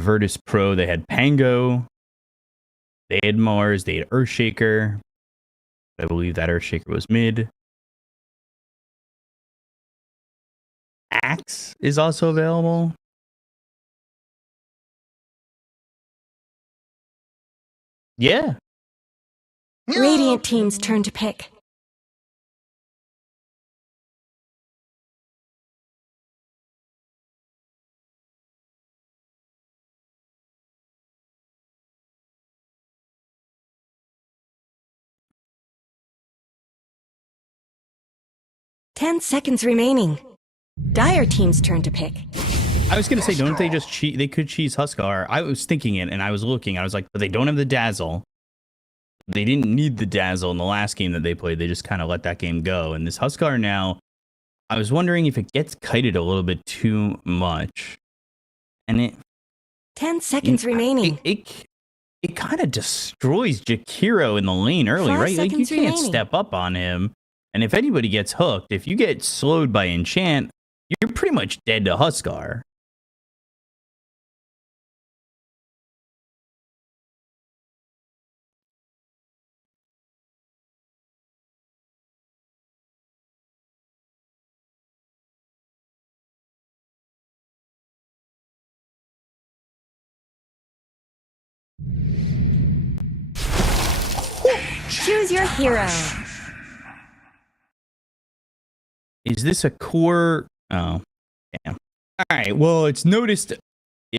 Virtus Pro, they had Pango. They had Mars. They had Earthshaker. I believe that Earthshaker was mid. Axe is also available. Yeah. Radiant team's turn to pick. Ten seconds remaining. Dire team's turn to pick. I was gonna say, don't they just cheat? They could cheese Huskar. I was thinking it, and I was looking. I was like, but they don't have the Dazzle. They didn't need the Dazzle in the last game that they played. They just kind of let that game go. And this Huskar now, I was wondering if it gets kited a little bit too much. And it 10 seconds remaining. It kind of destroys Jakiro in the lane early, 5 right? Like, you seconds can't remaining. step up on him. And if anybody gets hooked, if you get slowed by Enchant, you're pretty much dead to Huskar. Choose your hero. Is this a core? Oh, damn. All right. Well, it's noticed.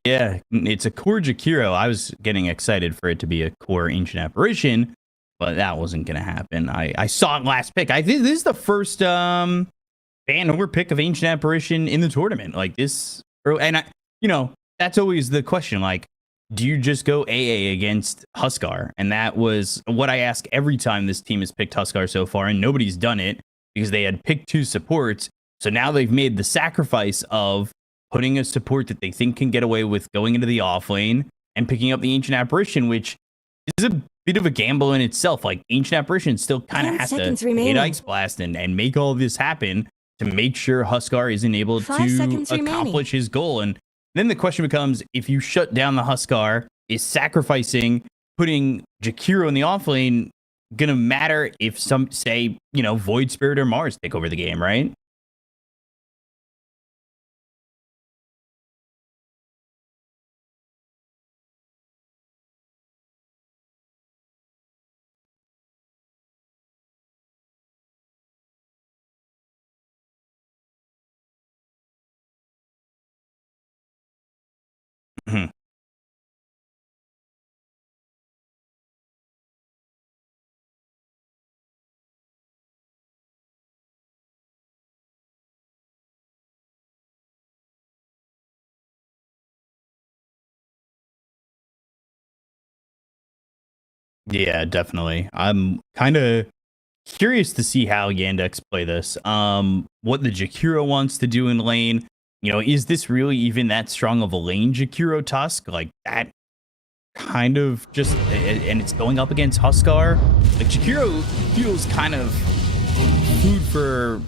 Yeah, it's a core Jakiro. I was getting excited for it to be a core Ancient Apparition, but that wasn't going to happen. I saw it last pick. I think this is the first ban over pick of Ancient Apparition in the tournament. Like this, and that's always the question. Like, do you just go AA against Huskar? And that was what I ask every time this team has picked Huskar so far, and nobody's done it because they had picked 2 supports. So now they've made the sacrifice of putting a support that they think can get away with going into the off lane and picking up the Ancient Apparition, which is a bit of a gamble in itself. Like, Ancient Apparition still kind of 10 has seconds to remaining. hit Ice Blast and make all of this happen to make sure Huskar isn't able 5 to seconds accomplish his goal. And then the question becomes, if you shut down the Huskar, is sacrificing putting Jakiro in the off lane gonna matter if some, say, Void Spirit or Mars take over the game, right? Mhm. Yeah, definitely. I'm kind of curious to see how Yandex play this. What the Jakiro wants to do in lane. Is this really even that strong of a lane Jakiro Tusk? Like, that kind of just, and it's going up against Huskar. Like, Jakiro feels kind of food for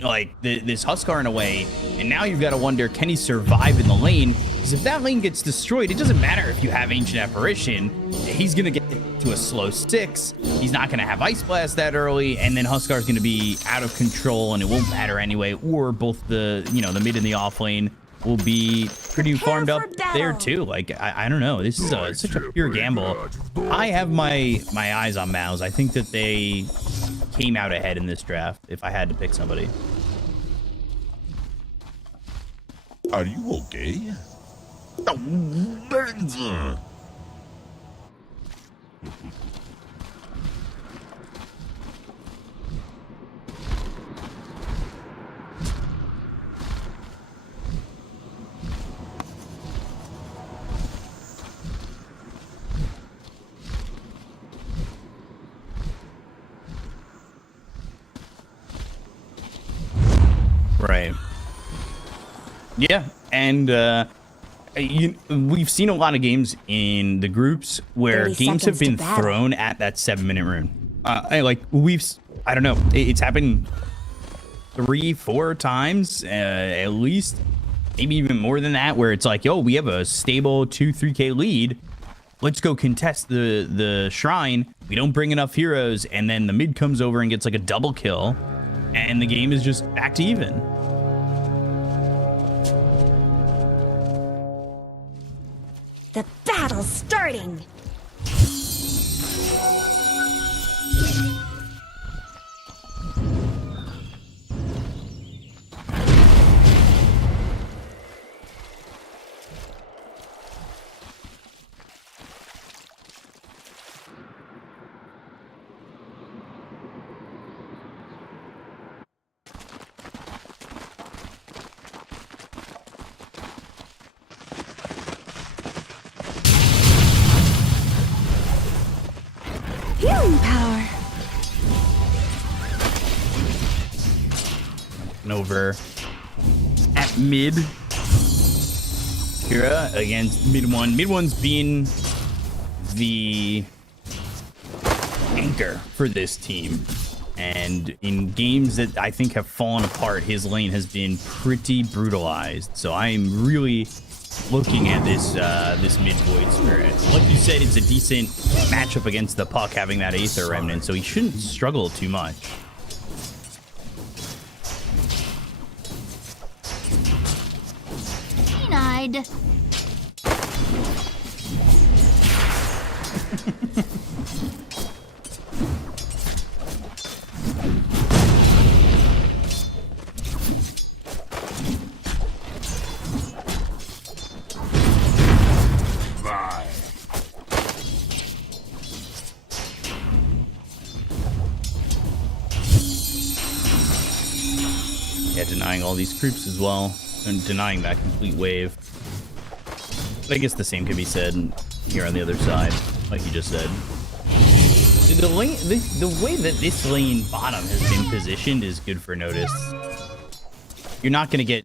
like this Huskar in a way, and now you've got to wonder, can he survive in the lane? Because if that lane gets destroyed, it doesn't matter if you have Ancient Apparition. He's gonna get to a slow 6. He's not gonna have Ice Blast that early, and then Huskar's gonna be out of control, and it won't matter anyway. Or both the the mid and the off lane will be pretty farmed up there too. Like, I don't know. This is such a pure gamble. I have my eyes on MOUZ. I think that they came out ahead in this draft if I had to pick somebody. Are you okay? Right. Yeah, and we've seen a lot of games in the groups where 30 games have seconds to been battle. thrown at that 7-minute rune. I don't know, it's happened 3-4 times at least maybe even more than that, where it's like, yo, we have a stable 2-3K lead. Let's go contest the shrine. We don't bring enough heroes, and then the mid comes over and gets like a double kill, and the game is just back to even. The battle's starting! Healing power! And over at mid. Kira against mid one. Mid one's been the anchor for this team. And in games that I think have fallen apart, his lane has been pretty brutalized. So I'm really looking at this this mid void spirit. Like you said, it's a decent matchup against the puck having that Aether Remnant, so he shouldn't struggle too much. Denied. Yeah, denying all these creeps as well, and denying that complete wave. But I guess the same can be said here on the other side, like you just said. The way that this lane bottom has been positioned is good for notice. You're not going to get...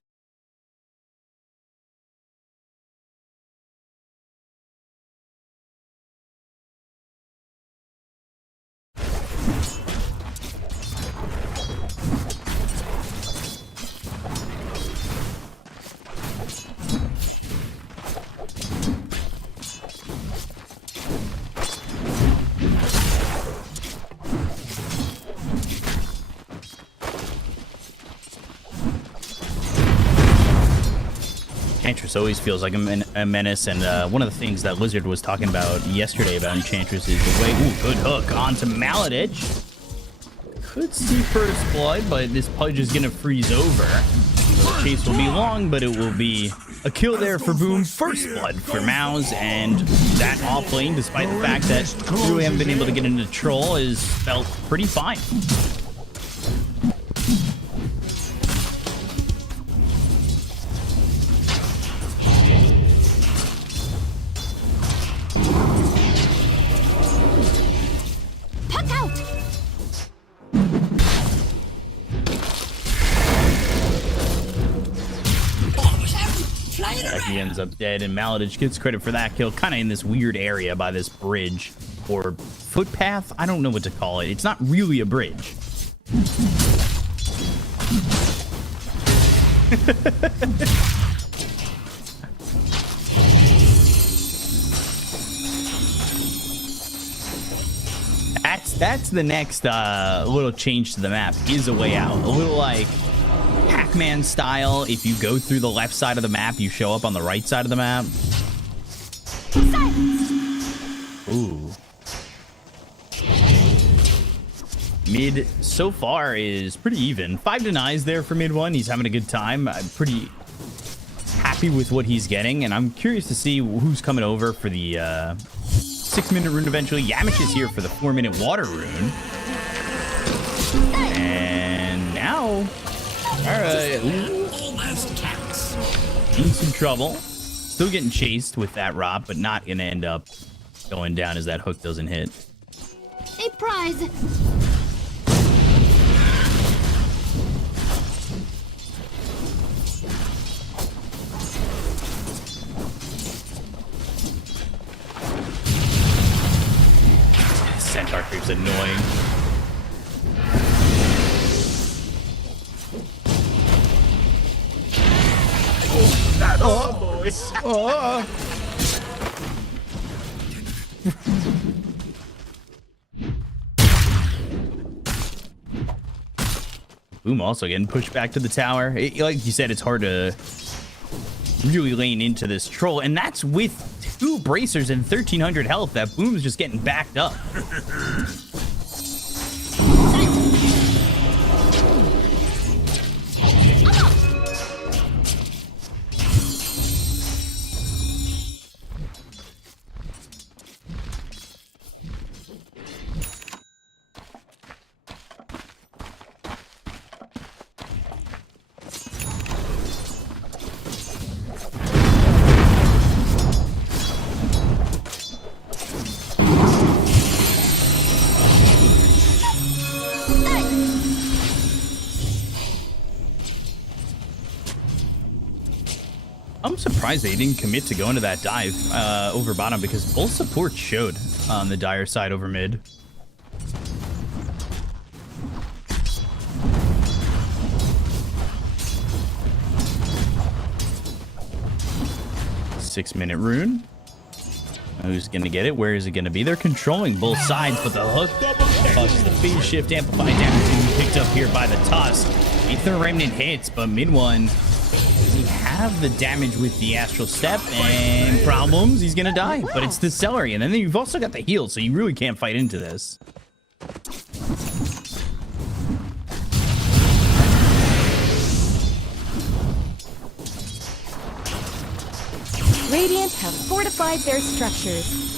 Enchantress always feels like a menace, and one of the things that Lizard was talking about yesterday about Enchantress is the way... Ooh, good hook onto Maladich. Could see first blood, but this Pudge is going to freeze over. The chase will be long, but it will be a kill there for Boom. First blood for MOUZ, and that off lane, despite the fact that we really haven't been able to get into Troll, is felt pretty fine. He ends up dead, and Maladich gets credit for that kill, kind of in this weird area by this bridge or footpath. I don't know what to call it. It's not really a bridge. That's the next little change to the map, is a way out. A little like Pac-Man style. If you go through the left side of the map, you show up on the right side of the map. Ooh. Mid so far is pretty even. 5 denies there for mid one. He's having a good time. I'm pretty happy with what he's getting, and I'm curious to see who's coming over for the 6-minute rune eventually. Yamish is here for the 4-minute water rune. And now... Alright. In some trouble. Still getting chased with that Rop, but not going to end up going down as that hook doesn't hit. A prize. Centaur creep's annoying. Oh. Boom also getting pushed back to the tower. Like you said, it's hard to really lane into this troll, and that's with 2 bracers and 1300 health. That Boom's just getting backed up. I'm surprised they didn't commit to going to that dive over bottom, because both supports showed on the dire side over mid. Six-minute rune. Who's gonna get it? Where is it gonna be? They're controlling both sides, but the hook causes the phase shift amplified damage picked up here by the Tusk. Aether Remnant hits, but mid one, does he have the damage with the Astral Step? And problems, he's gonna die. But it's the celery, and then you've also got the heal, so you really can't fight into this. Radiant have fortified their structures.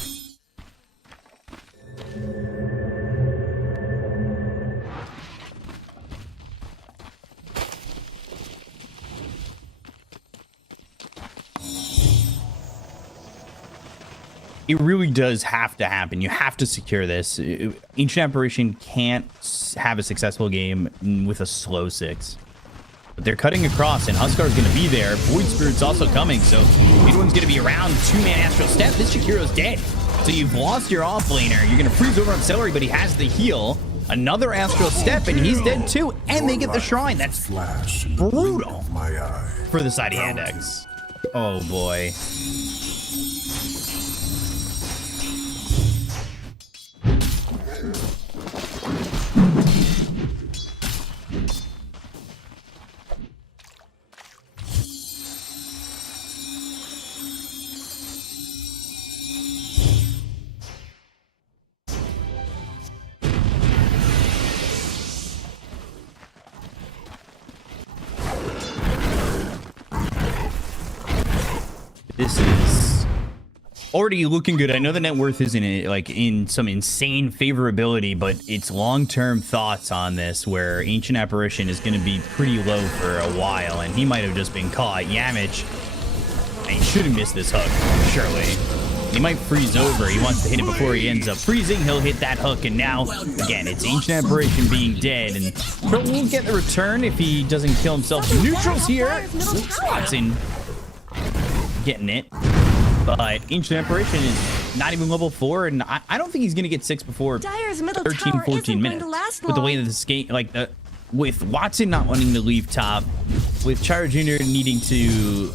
It really does have to happen. You have to secure this. Ancient Apparition can't have a successful game with a slow 6. But they're cutting across, and Huskar's going to be there. Void Spirit's also coming, so midone's going to be around. 2-man Astral Step. This Shakiro's dead. So you've lost your offlaner. You're going to freeze over on Celery, but he has the heal. Another Astral Step, and he's dead too. And they get the Shrine. That's brutal for the side of Yandex. Oh, boy. This is already looking good. I know the net worth isn't in some insane favorability, but it's long-term thoughts on this where Ancient Apparition is going to be pretty low for a while, and he might have just been caught. Yamich, and he should have missed this hook, surely. He might freeze over. He wants to hit it before he ends up freezing. He'll hit that hook, and now, again, it's Ancient Apparition being dead, and Grou will get the return if he doesn't kill himself. Neutrals here. Watson getting it, but Ancient Apparition is not even level 4, and I don't think he's gonna get 6 before 13, 14 minutes. With the way that this game, with Watson not wanting to leave top, with Chara Jr. needing to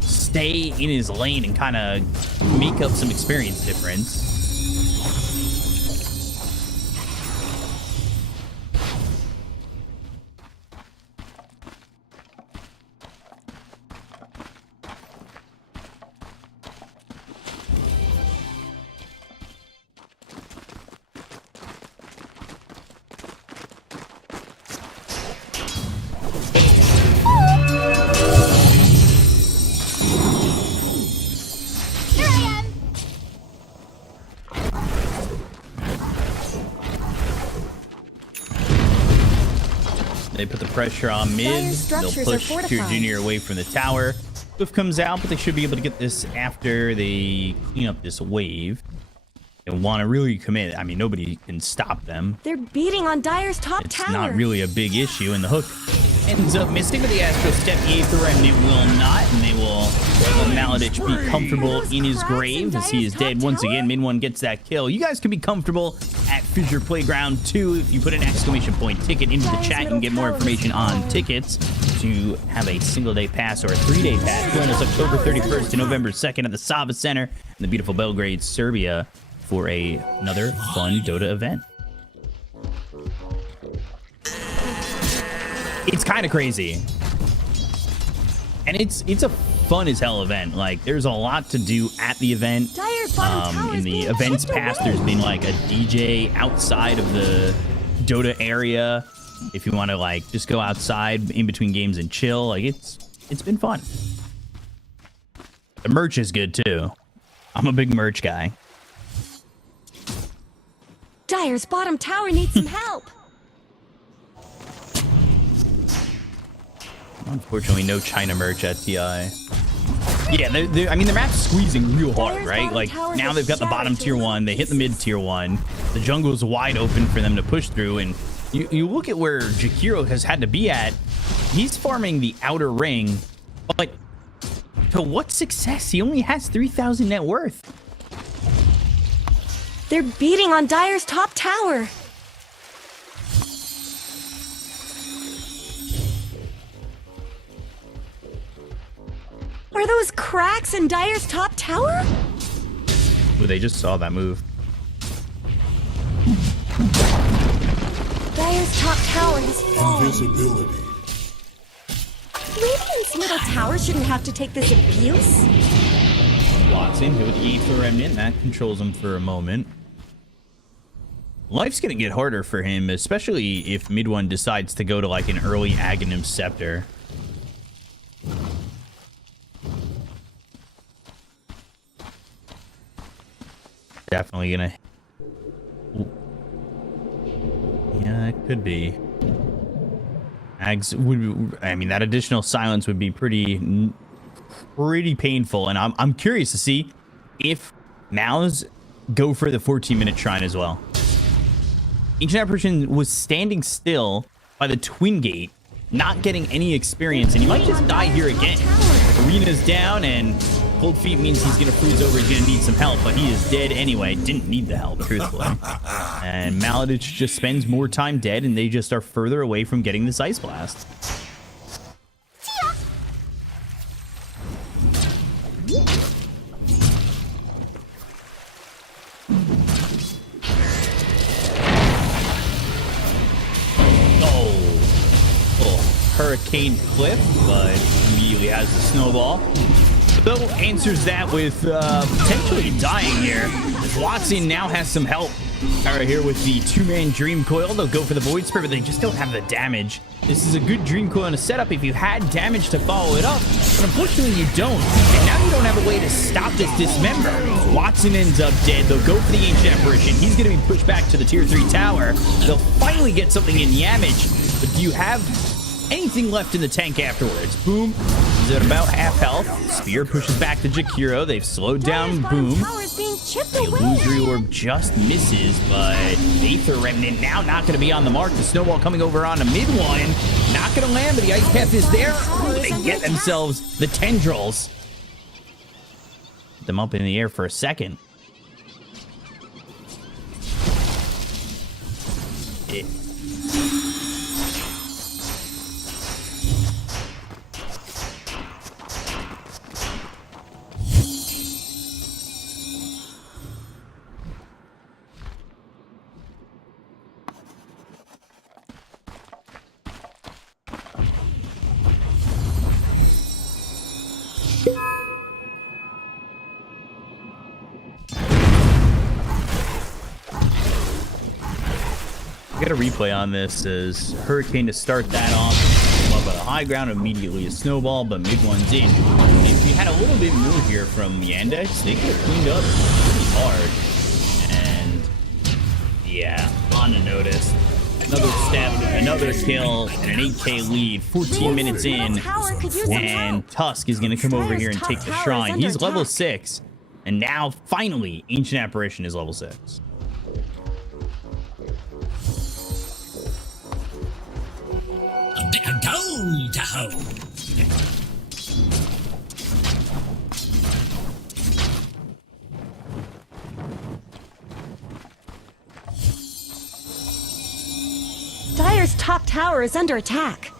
stay in his lane and kind of make up some experience difference. They put the pressure on mid. They'll push Tier Junior away from the tower. Swift comes out, but they should be able to get this after they clean up this wave. They want to really commit. I mean, nobody can stop them. They're beating on Dire's top tower. It's not really a big issue, and the hook ends up missing, but the Astro Step Aether Remnant will not, and they will let Maladich be comfortable in his grave as he is dead once again. Min One gets that kill. You guys can be comfortable at Fissure Playground 2 if you put an exclamation point ticket into the chat. You can get more information on tickets to have a single-day pass or a 3-day pass. Join us October 31st to November 2nd at the Sava Center in the beautiful Belgrade, Serbia for another fun Dota event. It's kind of crazy, and it's a fun as hell event. Like, there's a lot to do at the event. In the events past, there's been like a DJ outside of the Dota area if you want to like just go outside in between games and chill. Like, it's been fun. The merch is good too. I'm a big merch guy. Dire's bottom tower needs some help. Unfortunately, no China merch at TI. Yeah, I mean, the map's squeezing real hard, right? Like, now they've got the bottom tier 1. They hit the mid tier 1. The jungle's wide open for them to push through. And you look at where Jakiro has had to be at. He's farming the outer ring. But to what success? He only has 3,000 net worth. They're beating on Dire's top tower. Are those cracks in Dire's top tower? Ooh, they just saw that move. Dire's top tower has fallen. Invisibility. Radiant's middle tower shouldn't have to take this abuse. Watson hit with the Aether Remnant. That controls him for a moment. Life's gonna get harder for him, especially if mid one decides to go to like an early Aghanim Scepter. Definitely gonna. Ooh. Yeah, it could be. Ags would. I mean, that additional silence would be pretty painful, and I'm curious to see if MOUZ go for the 14-minute shrine as well. Ancient Apparition was standing still by the Twin Gate, not getting any experience, and he might just die here again. Arena's down, and Cold Feet means he's gonna freeze over. He's gonna need some help, but he is dead anyway. Didn't need the help, truthfully. And Maladich just spends more time dead, and they just are further away from getting this Ice Blast. Hurricane Cliff, but immediately has the snowball. So answers that with potentially dying here. Watson now has some help. All right, here with the 2-man Dream Coil. They'll go for the Void Spirit, but they just don't have the damage. This is a good Dream Coil in a setup if you had damage to follow it up, but unfortunately you don't. And now you don't have a way to stop this Dismember. Watson ends up dead. They'll go for the Ancient Apparition. He's going to be pushed back to the tier 3 tower. They'll finally get something in Yamage, but do you have anything left in the tank afterwards? Boom is at about half health. Spear pushes back to Jakiro. They've slowed down Boom. The illusory orb just misses, but Aether Remnant now not going to be on the mark. The snowball coming over on a mid one. Not going to land, but the ice path is there. Ooh, they get themselves the tendrils. Put them up in the air for a second. Get a replay on this as Hurricane to start that off. Up on the high ground, immediately a snowball, but mid one's in. If you had a little bit more here from Yandex, they could have cleaned up pretty hard. And yeah, unnoticed. Another step, another kill, and an 8k lead. 14 minutes in, and Tusk is going to come over here and take the shrine. He's level 6, and now finally Ancient Apparition is level 6. Go! tool to hold. Dire's top tower is under attack.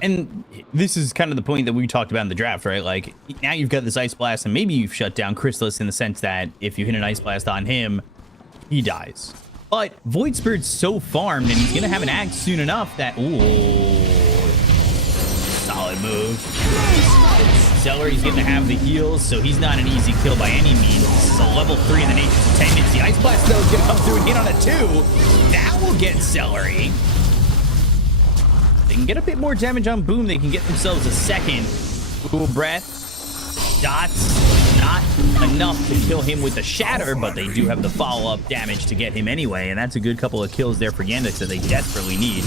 And this is kind of the point that we talked about in the draft, right? Like, now you've got this Ice Blast, and maybe you've shut down Chrysalis in the sense that if you hit an Ice Blast on him, he dies. But Void Spirit's so farmed, and he's going to have an axe soon enough that... Ooh. Solid move. Celery's going to have the heals, so he's not an easy kill by any means. This is a level 3 in the Nature's Attendants. The Ice Blast, though, is going to come through and hit on a 2. That will get Celery. They can get a bit more damage on Boom. They can get themselves a second. Cool Breath. Dots. Not enough to kill him with the Shatter, but they do have the follow-up damage to get him anyway, and that's a good couple of kills there for Yandex that they desperately need.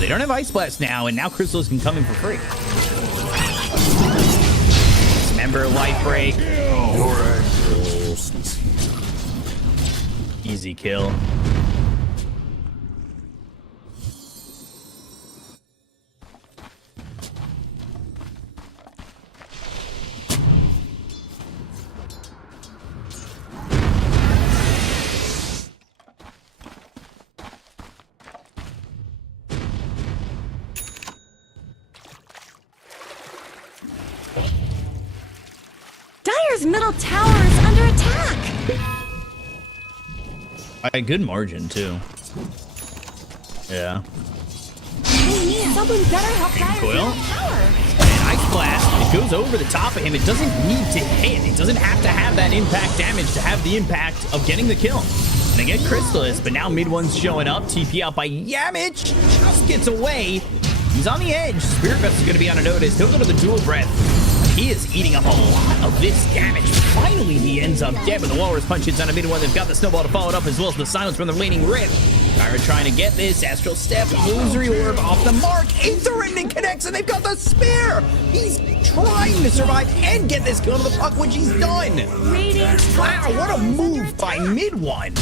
They don't have Ice Blast now, and now Crystals can come in for free. Dismember, Life Break. Easy kill. Dire's middle tower is under attack. A good margin, too. Yeah. Someone better help Dire's Coil. middle tower. And Ice Blast, it goes over the top of him. It doesn't need to hit. It doesn't have to have that impact damage to have the impact of getting the kill. And they get Chrysalis, but now mid one's showing up. TP out by Yamich. Just gets away. He's on the edge. Spirit Vest is going to be unnoticed. He'll go to the Dual Breath. He is eating up a lot of this damage. Finally, he ends up dead, but the Walrus Punch hits on a mid one. They've got the Snowball to follow it up, as well as the silence from the remaining Rift. Kyra trying to get this. Astral Step, Illusory Orb off the mark. Aether Ending connects, and they've got the Spear. He's trying to survive and get this kill to the puck, which he's done. Wow, what a move by mid one.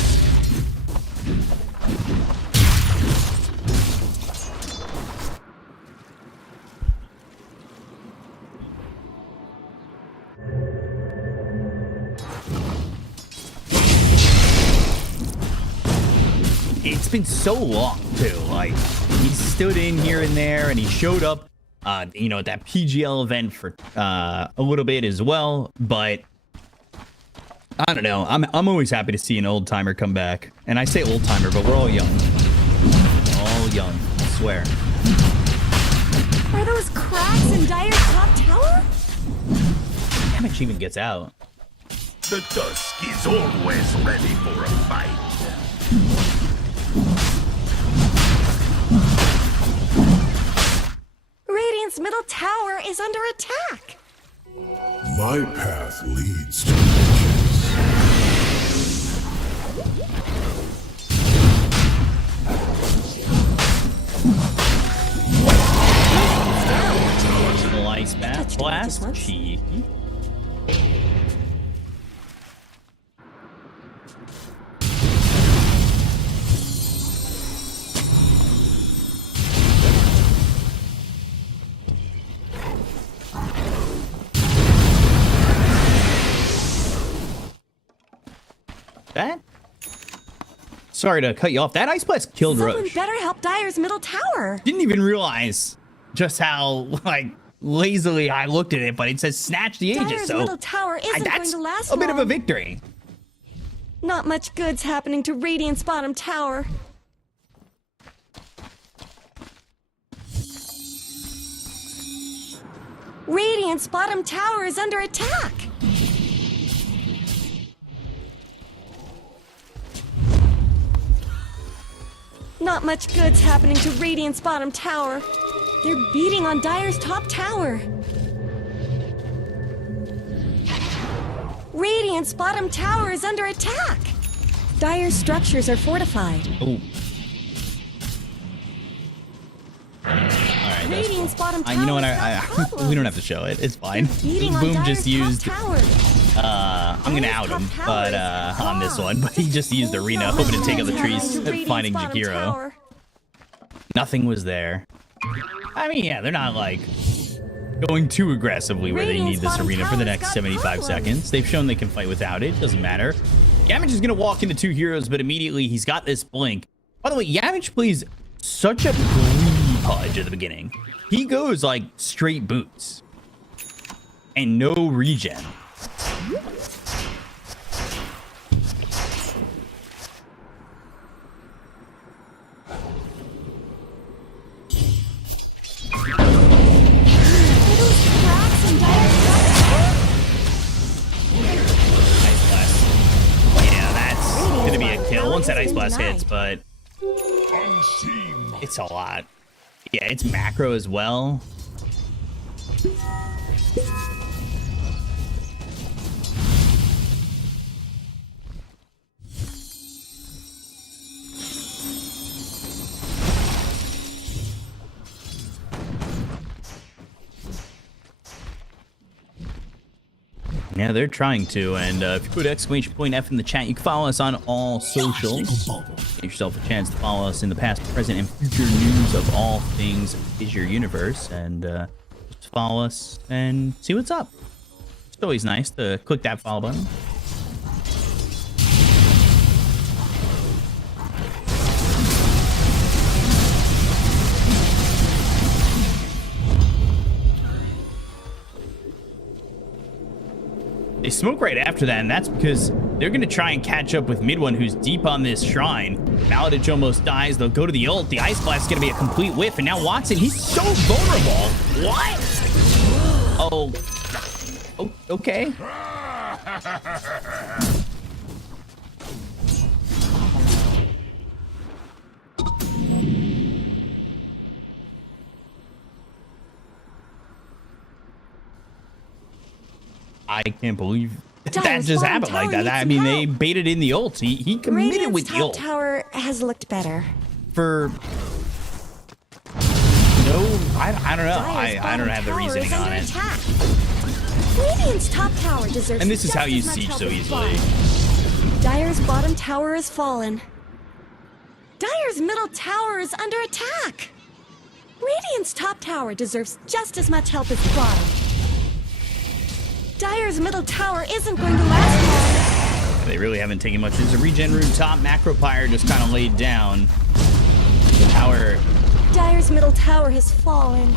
It's been so long, too. Like, he stood in here and there, and he showed up, you know, at that PGL event for a little bit as well. But I don't know. I'm always happy to see an old timer come back. And I say old timer, but we're all young. All young, I swear. Are those cracks in Dire's top tower? Damage even gets out. The Dusk is always ready for a fight. Radiant's middle tower is under attack. My path leads to riches. Little Ice Blast. Cheeky. That? Sorry to cut you off. That Ice Blast killed Someone Roche. better help Dire's middle tower. Didn't even realize just how, like, lazily I looked at it, but it says Snatch the Aegis, Dire's so middle tower isn't going that's to last a bit of a long. victory. Not much good's happening to Radiant's bottom tower. Radiant's bottom tower is under attack. Not much good's happening to Radiant's bottom tower. They're beating on Dire's top tower. Radiant's bottom tower is under attack. Dire's structures are fortified. Oh. Alright, that's Radiant's cool. bottom tower You know what? is not We don't have to show it. It's fine. beating on Boom Dire's just top used tower. I'm gonna out him, but on this one. But he just used Arena, hoping to take out the trees, finding Jakiro. Nothing was there. I mean, yeah, they're not like going too aggressively where they need this arena for the next 75 seconds. They've shown they can fight without it. Doesn't matter. Yamage is gonna walk into 2 heroes, but immediately he's got this blink. By the way, Yamage plays such a greedy pudge at the beginning. He goes like straight boots and no regen. Gonna be a kill once that Ice Blast hits, but it's a lot. Yeah, it's macro as well. Yeah, they're trying to, and if you put !F in the chat, you can follow us on all socials. Get yourself a chance to follow us in the past, present, and future news of all things FISSURE Universe, and just follow us and see what's up. It's always nice to click that follow button. They smoke right after that, and that's because they're going to try and catch up with mid one, who's deep on this shrine. Maladich almost dies. They'll go to the ult. The Ice Blast is going to be a complete whiff, and now Watson, he's so vulnerable. What? Oh, okay. I can't believe that just happened like that. I mean, they baited in the ult. He committed with the ult. Tower has looked better. For no, I don't know. I don't have the reasoning on it. Radiant's top tower deserves. And this is how you siege so easily. Dire's bottom tower has fallen. Dire's middle tower is under attack. Radiant's top tower deserves just as much help as the bottom. Dire's middle tower isn't going to last long. They really haven't taken much. There's a regen rune top. Macro Pyre just kind of laid down. The tower. Dire's middle tower has fallen.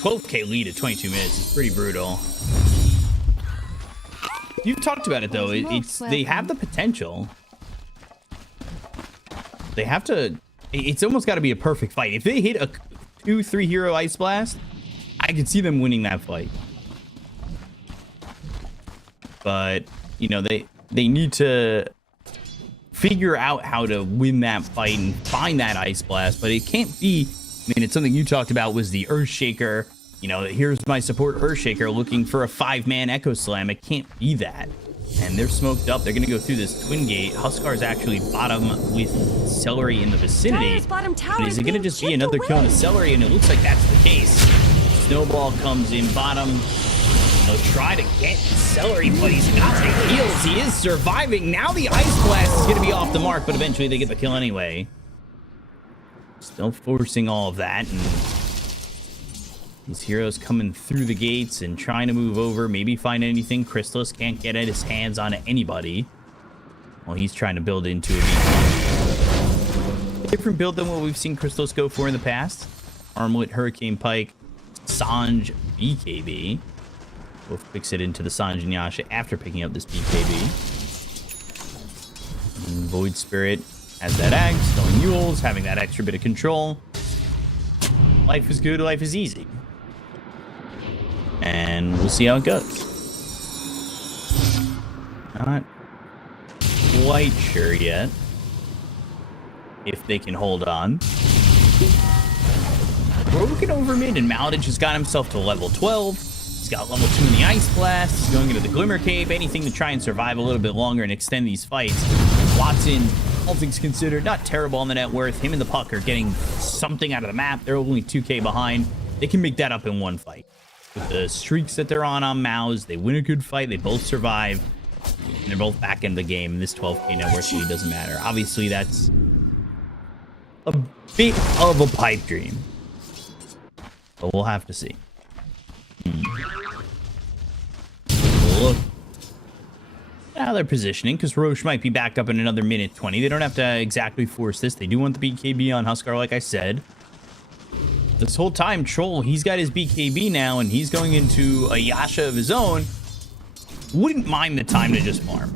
12k lead at 22 minutes is pretty brutal. You've talked about it though. They have the potential. They have to. It's almost got to be a perfect fight. If they hit a 2-3 hero Ice Blast, I could see them winning that fight. But, you know, they need to figure out how to win that fight and find that Ice Blast. But it can't be, I mean, it's something you talked about was the Earthshaker. You know, here's my support Earthshaker looking for a 5-man Echo Slam. It can't be that. And they're smoked up. They're going to go through this twin gate. Huskar's actually bottom with Celery in the vicinity. But is it going to just be another kill on the Celery? And it looks like that's the case. Snowball comes in bottom. They'll try to get Celery, but he's got the heals. He is surviving. Now the Ice Blast is going to be off the mark, but eventually they get the kill anyway. Still forcing all of that. And these heroes coming through the gates and trying to move over, maybe find anything. Crystallis can't get his hands on anybody. Well, he's trying to build into a different build than what we've seen Crystallis go for in the past. Armlet, Hurricane Pike, Sanj, BKB. We'll fix it into the Sanj and Yasha after picking up this BKB. And Void Spirit has that Axe, throwing Mules, having that extra bit of control. Life is good, life is easy. And we'll see how it goes. Not quite sure yet if they can hold on. Broken over mid, and Maladich has got himself to level 12. He's got level 2 in the Ice Blast. He's going into the Glimmer Cave. Anything to try and survive a little bit longer and extend these fights. Watson, all things considered, not terrible on the net worth. Him and the Puck are getting something out of the map. They're only 2k behind. They can make that up in one fight. with the streaks that they're on MOUZ. They win a good fight. They both survive. And they're both back in the game. This 12K net worth lead doesn't matter. Obviously, that's a bit of a pipe dream. But we'll have to see. Look how they're positioning, because Roche might be back up in another minute 20. They don't have to exactly force this. They do want the BKB on Huskar, like I said. This whole time, Troll, he's got his BKB now, and he's going into a Yasha of his own. Wouldn't mind the time to just farm.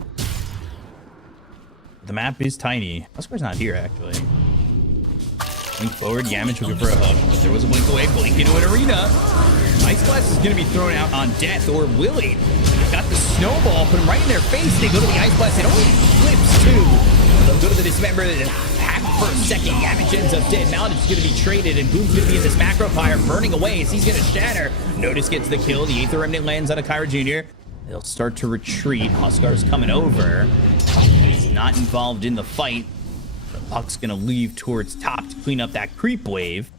The map is tiny. Huskar's not here, actually. Blink forward, Yamage looking for a hook. But there was a blink away, blink into an arena. Ice Blast is going to be thrown out on death, or will he? Got the snowball, put him right in their face. They go to the Ice Blast. It only flips too. They'll go to the Dismember. Half for a second. Yamage ends up dead. Maladin is going to be traded, and Boom's going to be in this macro fire, burning away as he's going to shatter. Notice gets the kill. The Aether Remnant lands on a Kyra Jr. They'll start to retreat. Huskar's coming over. He's not involved in the fight. The puck's going to leave towards top to clean up that creep wave.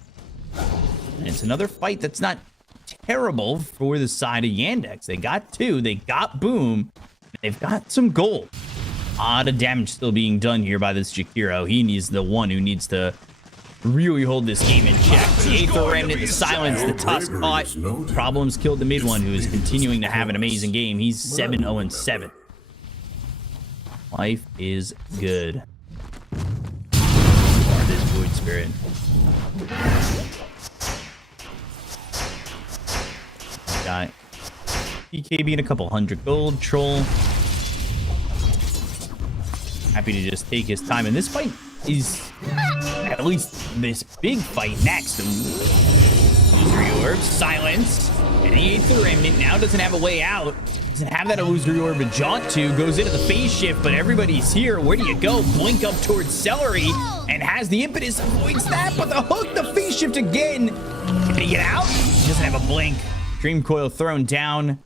And it's another fight that's not terrible for the side of Yandex. They got two. They got Boom. They've got some gold. A lot of damage still being done here by this Jakiro. He needs the one who needs to really hold this game in check. The Aether Remnant, the Silence, the Tusk caught. Problems killed the mid one, who is continuing to have an amazing game. He's 7-0-7. Life is good. For this Void Spirit. Got BKB and a couple hundred gold. Troll. Happy to just take his time. And this fight is at least this big fight next. Illusory Orb, Silence, and the Aether Remnant now doesn't have a way out. Doesn't have that Illusory Orb to jaunt to. Goes into the phase shift, but everybody's here. Where do you go? Blink up towards Celery, and has the impetus, avoids that, but the hook, the phase shift again. Can he get out? He doesn't have a blink. Dream Coil thrown down,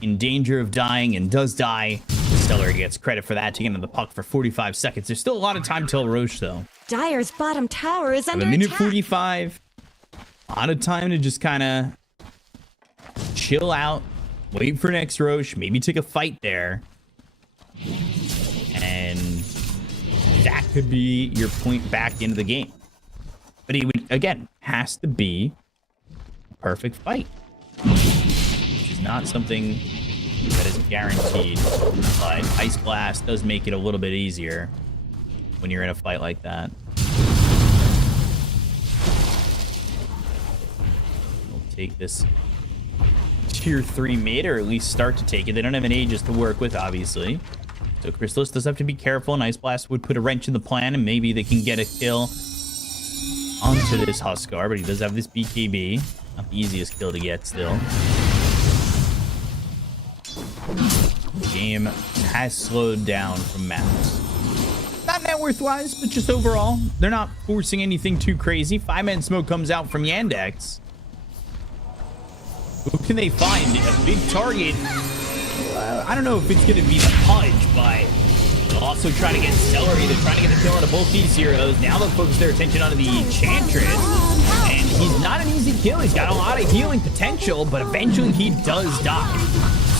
in danger of dying, and does die. Celery gets credit for that, taking the puck for 45 seconds. There's still a lot of time till Roche, though. Dire's bottom tower is under a minute attack. 45. A lot of time to just kind of chill out, wait for next Roche, maybe take a fight there. And that could be your point back into the game. But he would, again, has to be a perfect fight. Which is not something that is guaranteed. But Ice Blast does make it a little bit easier when you're in a fight like that. We'll take this tier 3 mid, or at least start to take it. They don't have an Aegis to work with, obviously. So Chrysalis does have to be careful, and Ice Blast would put a wrench in the plan, and maybe they can get a kill onto this Huskar, but he does have this BKB. Not the easiest kill to get still. The game has slowed down from MOUZ. Not net worth-wise, but just overall. They're not forcing anything too crazy. 5-man smoke comes out from Yandex. Who can they find? A big target. I don't know if it's going to be the Pudge, but they'll also try to get Celery. They're trying to get the kill out of both these heroes. Now they'll focus their attention onto the Enchantress. And he's not an easy kill. He's got a lot of healing potential, but eventually he does die.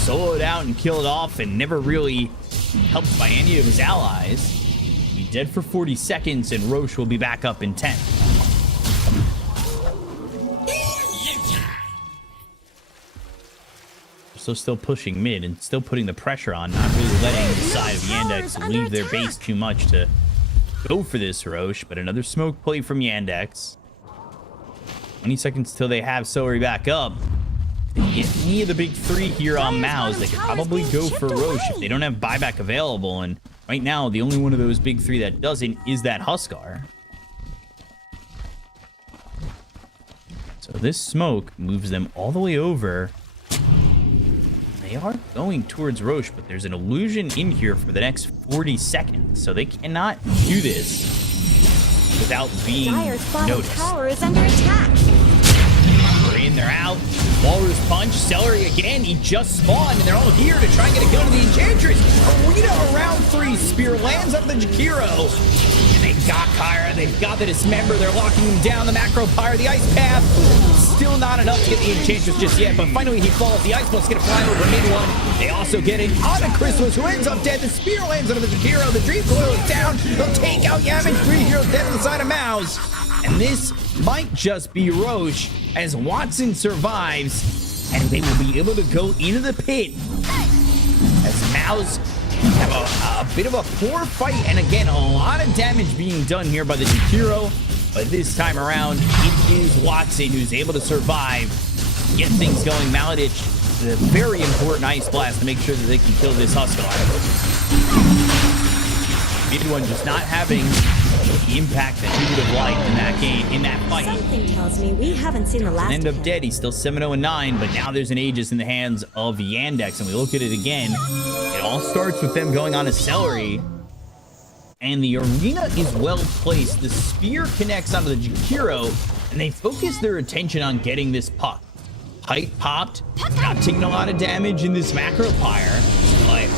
Soloed out and killed off, and never really helped by any of his allies. He'll be dead for 40 seconds, and Roche will be back up in 10. So still pushing mid and still putting the pressure on, not really letting the side of Yandex leave their base too much to go for this Roche. But another smoke play from Yandex. 20 seconds till they have Celery back up. If they get any of the big three here on MOUZ, they could probably go for Roche if they don't have buyback available. And right now, the only one of those big three that doesn't is that Huskar. So this smoke moves them all the way over. They are going towards Roche, but there's an illusion in here for the next 40 seconds, so they cannot do this without being noticed. Tower is under attack. They're in, they're out. Walrus Punch, Celery again. He just spawned, and they're all here to try and get a kill to the Enchantress. Arena around 3. Spear lands on the Jakiro, and they got Kyra. They've got the Dismember. They're locking him down. The Macro Pyre, the Ice Path. Still not enough to get the Enchantress just yet, but finally he falls. The Ice Blast's gonna fly over mid one. They also get it on a Chrysalis, who ends up dead. The Spear lands on the hero. The Dream Coil is down. They'll take out Yamage. 3 heroes dead on the side of MOUZ. And this might just be Roche as Watson survives, and they will be able to go into the pit as MOUZ have a bit of a poor fight, and again, a lot of damage being done here by the Jakiro. But this time around, it is Watson who's able to survive, get things going. Maladich, the very important Ice Blast to make sure that they can kill this Huskar. Mid one just not having the impact that he would have liked in that game, in that fight. Something tells me we haven't seen the last End of up him. dead. He's still 7-0-9, but now there's an Aegis in the hands of Yandex, and we look at it again. It all starts with them going on a Celery, and the arena is well placed. The Spear connects onto the Jakiro, and they focus their attention on getting this puck. Pipe popped, not taking a lot of damage in this Macro Pyre, but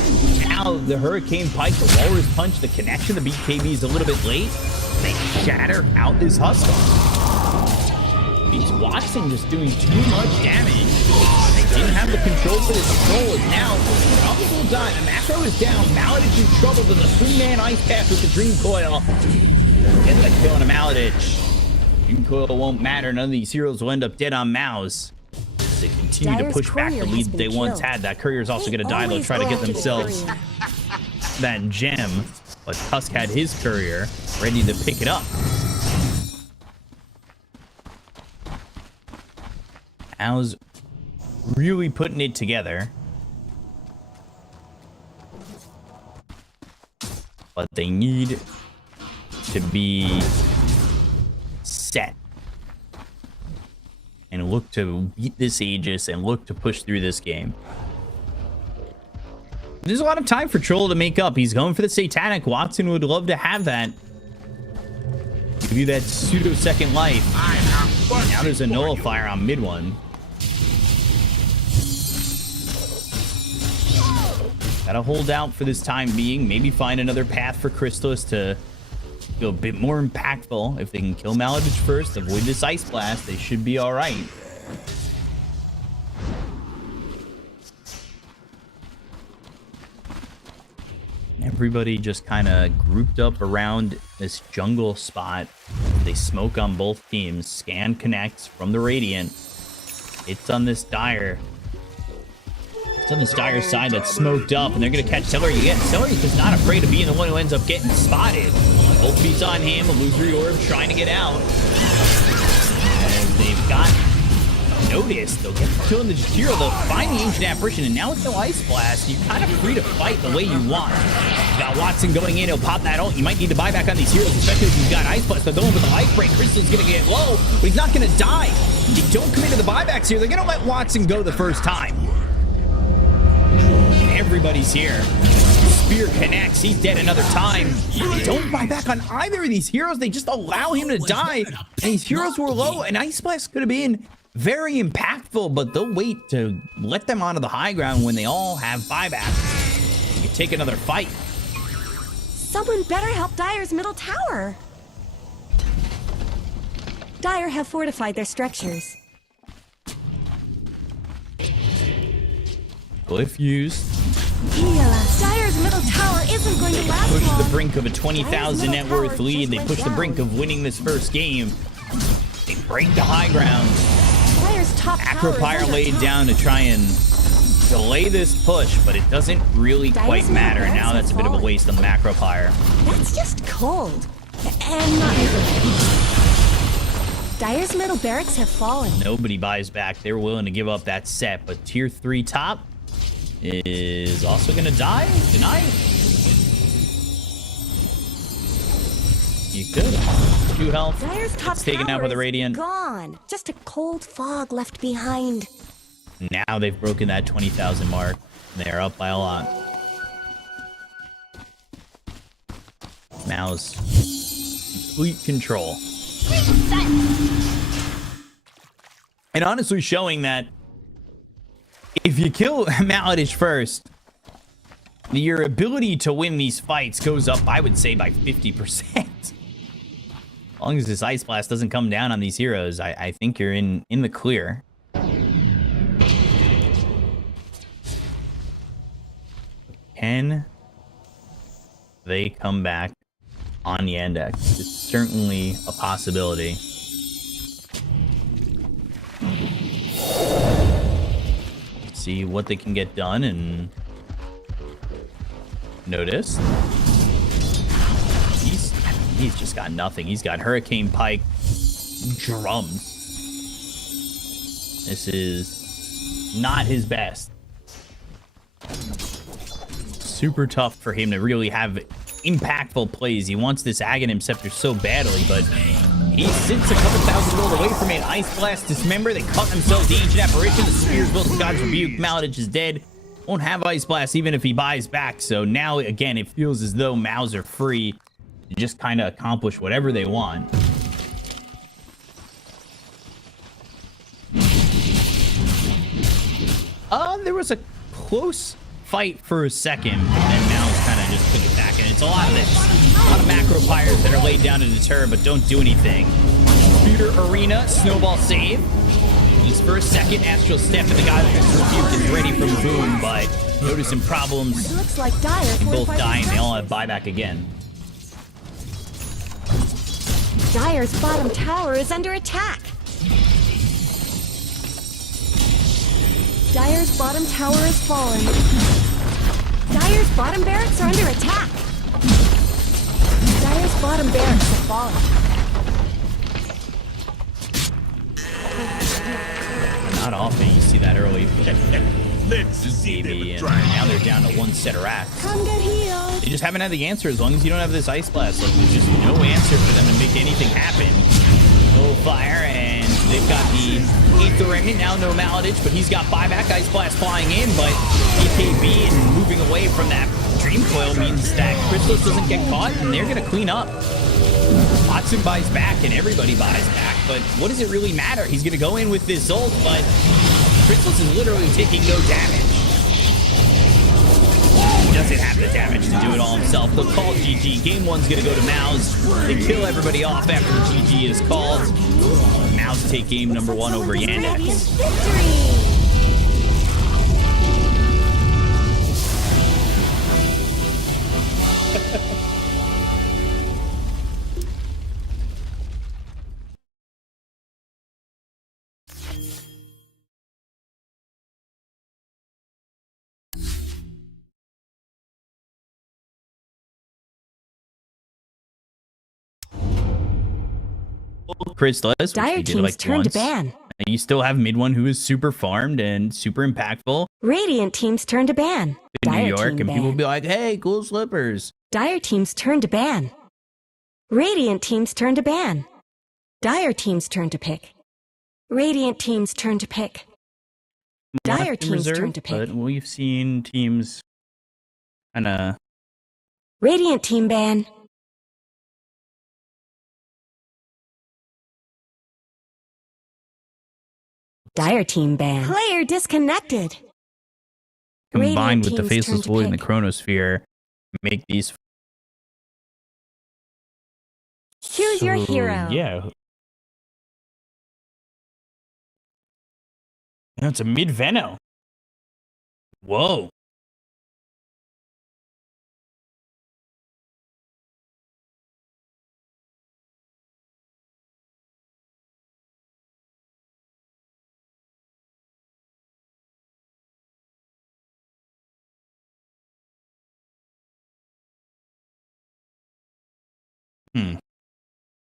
now the Hurricane Pike, the Walrus Punch, the connection, the BKB is a little bit late. They shatter out this Huskar. It's Watson just doing too much damage. They didn't have the control for this control, and now probably will die. The Macro is down. Maladich in trouble with the 3-man Ice Path with the Dream Coil. Get that kill on a Maladich. Dream Coil won't matter. None of these heroes will end up dead on MOUZ. They continue to push back the lead that they once had. That Courier's also going to die. They'll try to get themselves that gem, but Tusk had his Courier ready to pick it up. MOUZ really putting it together, but they need to be set and look to beat this Aegis and look to push through this game. There's a lot of time for Troll to make up. He's going for the Satanic. Watson would love to have that. Give you that pseudo second life. Now there's a Nullifier on mid one. Gotta hold out for this time being. Maybe find another path for Chrysalis to go a bit more impactful. If they can kill Maladich first, avoid this Ice Blast, they should be all right. Everybody just kind of grouped up around this jungle spot. They smoke on both teams. Scan connects from the Radiant. It's on this Dire. It's on this Dire side that's smoked up, and they're going to catch Celery again. Celery's just not afraid of being the one who ends up getting spotted. Both feet on him. Illusory Orb trying to get out. And they've got noticed. They'll get the kill in the Jakiro. They'll find the Ancient Apparition, and now with no Ice Blast, you're kind of free to fight the way you want. You got Watson going in. He'll pop that ult. You might need to buy back on these heroes, especially if you've got Ice Blast. They're going with the Life Break. Crystal's going to get low, but he's not going to die. You don't commit to the buybacks here. They're going to let Watson go the first time. And everybody's here. Spear connects. He's dead another time. They don't buy back on either of these heroes. They just allow him to die. And these heroes were low, and Ice Blast could have been very impactful, but they'll wait to let them onto the high ground when they all have buyback. You take another fight. Someone better help Dire's middle tower. Dire have fortified their structures. Glyph used. Dire's middle tower isn't going to last Push long. the brink of a 20,000 net worth lead. They push the brink of winning this first game. They break the high ground. Dire's top tower is Acropire under laid attack. down to try and delay this push, but it doesn't really quite matter. And now that's a bit of a waste on the Macropire. That's just cold. And not even. Dire's middle barracks have fallen. Nobody buys back. They're willing to give up that set, but tier 3 top is also going to die. Deny it. You could. 2 health. Dire's top It's taken tower out by the is Radiant. gone. Just a cold fog left behind. Now they've broken that 20,000 mark. They're up by a lot. MOUZ. Complete control. And honestly showing that if you kill Maladich first, your ability to win these fights goes up, I would say, by 50%. As long as this Ice Blast doesn't come down on these heroes, I think you're in the clear. Can they come back on Yandex? It's certainly a possibility. See what they can get done and notice. He's just got nothing. He's got Hurricane Pike, drums. This is not his best. Super tough for him to really have impactful plays. He wants this Aghanim Scepter so badly, but he sits a couple thousand gold away from it. Ice Blast, Dismember. They cut themselves the Ancient Apparition. The Spears built God's Rebuke. Maladich is dead. Won't have Ice Blast even if he buys back. So now, again, it feels as though MOUZ are free to just kind of accomplish whatever they want. There was a close fight for a second, and then MOUZ kind of just took it back, and it's a lot of this. A lot of macro pyres that are laid down to deter, but don't do anything. Spear Arena, Snowball save. Just for a second, Astral Step, and the guy with Rebuke is ready from Boom, but noticing problems. Looks like Dire They both fortified die, his and they all have buyback again. Dire's bottom tower is under attack. Dire's bottom tower has fallen. Dire's bottom barracks are under attack. Dire's bottom barracks have fallen. Not often you see that early. Let's see Maybe, them and try. now they're down to one set of racks. Come get healed. They just haven't had the answer. As long as you don't have this Ice Blast, like, there's just no answer for them to make anything happen. No fire, and they've got the Aether Remnant. Now no Maladich, but he's got buyback. Ice Blast flying in, but EKB and moving away from that Dream Coil means that Crystallis doesn't get caught, and they're going to clean up. Watson buys back, and everybody buys back, but what does it really matter? He's going to go in with this ult, but Crystallis is literally taking no damage. He doesn't have the damage to do it all himself. They'll call GG. Game one's going to go to MOUZ. They kill everybody off after the GG is called. MOUZ take game number one over Radiant Yandex. victory. Crystallis, Dire which he did team's like turn to once. ban. And you still have mid one who is super farmed and super impactful Radiant team's turn to ban. in New Dire York, team and people will ban. be like, "Hey, cool slippers." Dire team's turn to ban. Radiant team's turn to ban. Dire team's turn to pick. Radiant team's turn to pick. Dire Left in team's reserve, turn to pick. But we've seen teams kind of Radiant team ban. Dire team ban. Player disconnected. combined with the team's turn Faceless to Void and the pick. Chronosphere make these. Choose your So, hero. Yeah. That's a mid Veno. Whoa.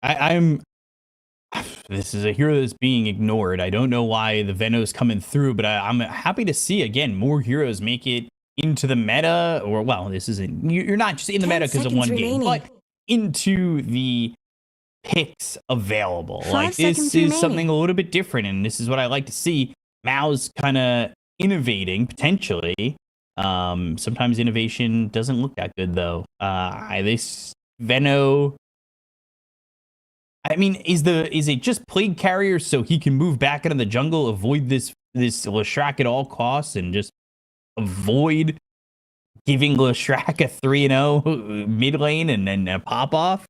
I'm. This is a hero that's being ignored. I don't know why the Veno's coming through, but I'm happy to see again more heroes make it into the meta. Or well, this isn't. You're not just in the 10 meta because of seconds one game, remaining. but into the picks available. 5 Like this seconds is remaining. something a little bit different, and this is what I like to see. MOUZ kind of innovating potentially. Sometimes innovation doesn't look that good though. This Veno. I mean, is it just Plague Carrier so he can move back into the jungle, avoid this Leshrac at all costs, and just avoid giving Leshrac a 3-0 mid lane and then a pop off?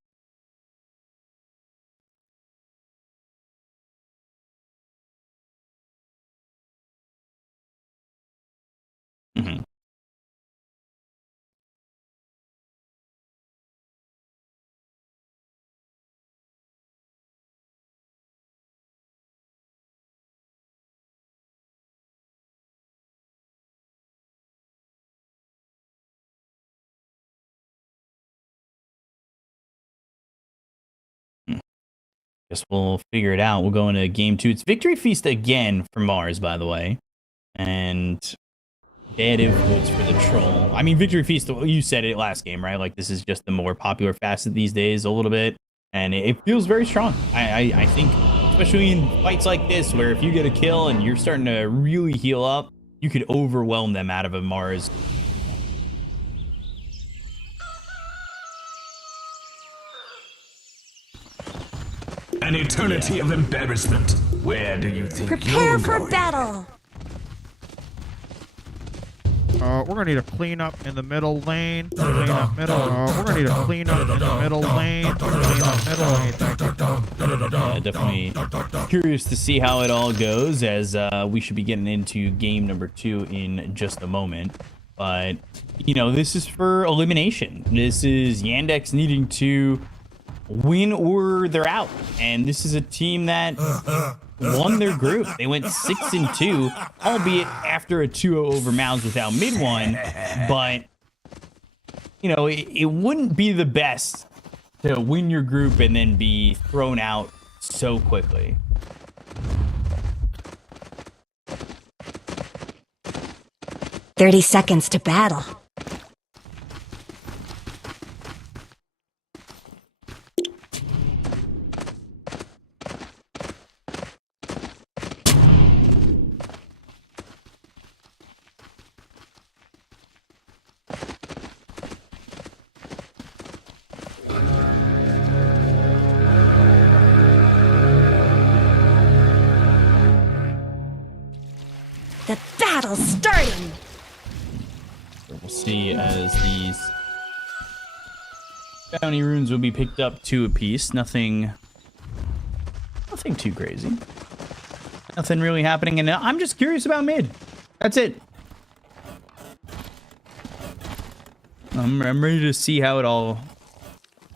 Guess we'll figure it out. We'll go into game 2. It's Victory Feast again for MOUZ, by the way. And Creative votes for the troll. I mean, Victory Feast, you said it last game, right? Like, this is just the more popular facet these days a little bit. And it feels very strong. I think, especially in fights like this, where if you get a kill and you're starting to really heal up, you could overwhelm them out of a MOUZ. An eternity of embarrassment. Where do you think Prepare you're for going? battle. We're gonna need a cleanup in the middle lane. Clean up middle. We're gonna need a cleanup in the middle lane. Clean up middle lane. Definitely curious to see how it all goes, as we should be getting into game number 2 in just a moment. But, you know, this is for elimination. This is Yandex needing to win or they're out. And this is a team that won their group. They went 6-2, albeit after a 2-0 over MOUZ without mid one. But, you know, it wouldn't be the best to win your group and then be thrown out so quickly. "30 seconds to battle." The battle's starting! We'll see as these bounty runes will be picked up 2 apiece. Nothing too crazy. Nothing really happening, and I'm just curious about mid. That's it. I'm ready to see how it all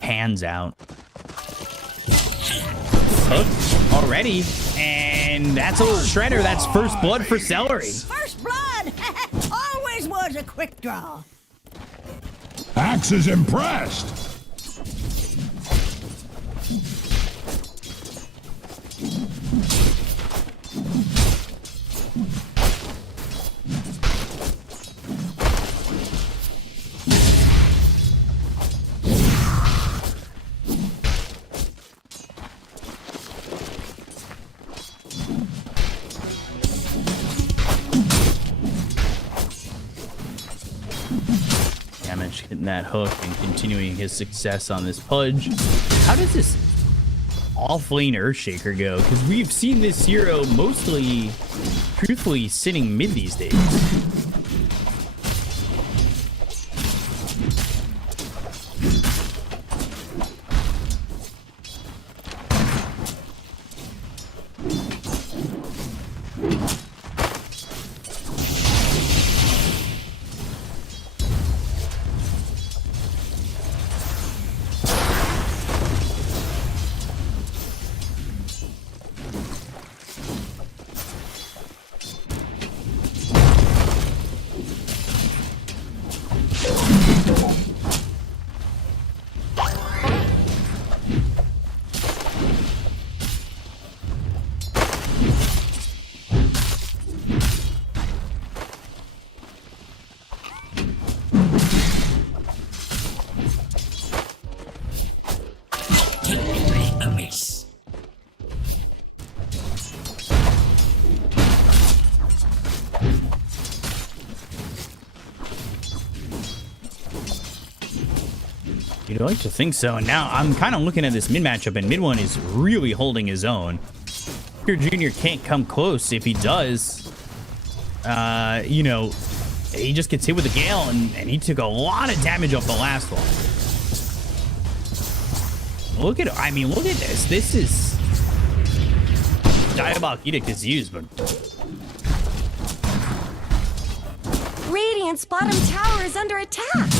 pans out. Hooked already, and that's a little shredder. That's first blood for Celery. First blood! Always was a quick draw. Axe is impressed. Damage hitting that hook and continuing his success on this Pudge. How does this off-lane Earthshaker go? Because we've seen this hero mostly, truthfully, sitting mid these days. You'd like to think so. And now I'm kind of looking at this mid matchup, and mid one is really holding his own. Your Junior can't come close. If he does, you know, he just gets hit with a gale, and he took a lot of damage off the last one. Look at, I mean, look at this. This is Diabolic Edict is used, but Radiant's bottom tower is under attack.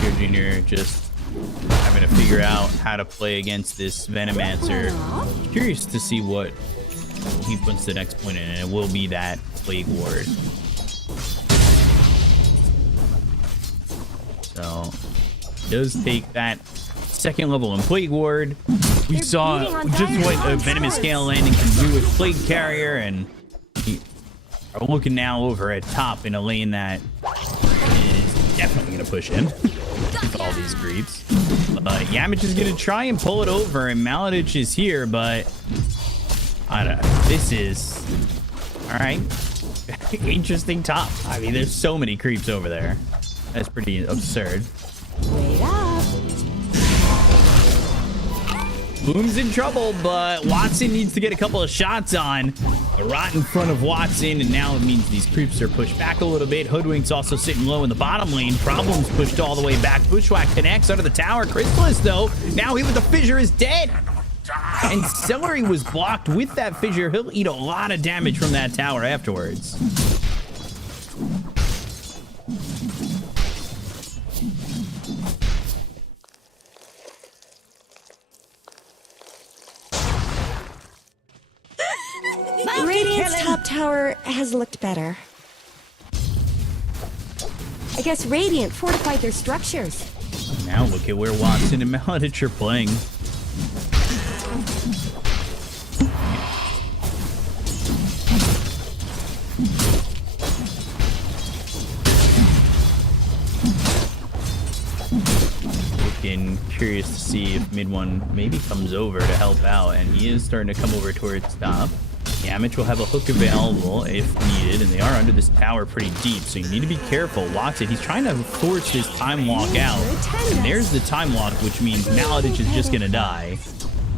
Pure Junior just having to figure out how to play against this Venomancer. Curious to see what he puts the next point in, and it will be that Plague Ward. So does take that second level in Plague Ward. We They're saw beating on just Dire's what a bottom Venomous towers. Gale Landing can do with Plague Carrier, and we are looking now over at top in a lane that is definitely going to push in with all these creeps. Yamich is going to try and pull it over, and Maladich is here, but I don't know. This is all right. Interesting top. I mean, there's so many creeps over there. That's pretty absurd. Wait up. Boom's in trouble, but Watson needs to get a couple of shots on. A rot in front of Watson, and now it means these creeps are pushed back a little bit. Hoodwink's also sitting low in the bottom lane. Problem's pushed all the way back. Bushwhack connects under the tower. Chrysalis, though, now he with the fissure is dead. And Celery was blocked with that fissure. He'll eat a lot of damage from that tower afterwards. Radiant's top tower has looked better. I guess Radiant fortified their structures. Now look at where Watson and Maladich are playing. Looking curious to see if mid one maybe comes over to help out, and he is starting to come over towards top. Yamich will have a hook available if needed, and they are under this tower pretty deep, so you need to be careful. Watson, he's trying to force his time walk out, and there's the time walk, which means Maladich is just gonna die.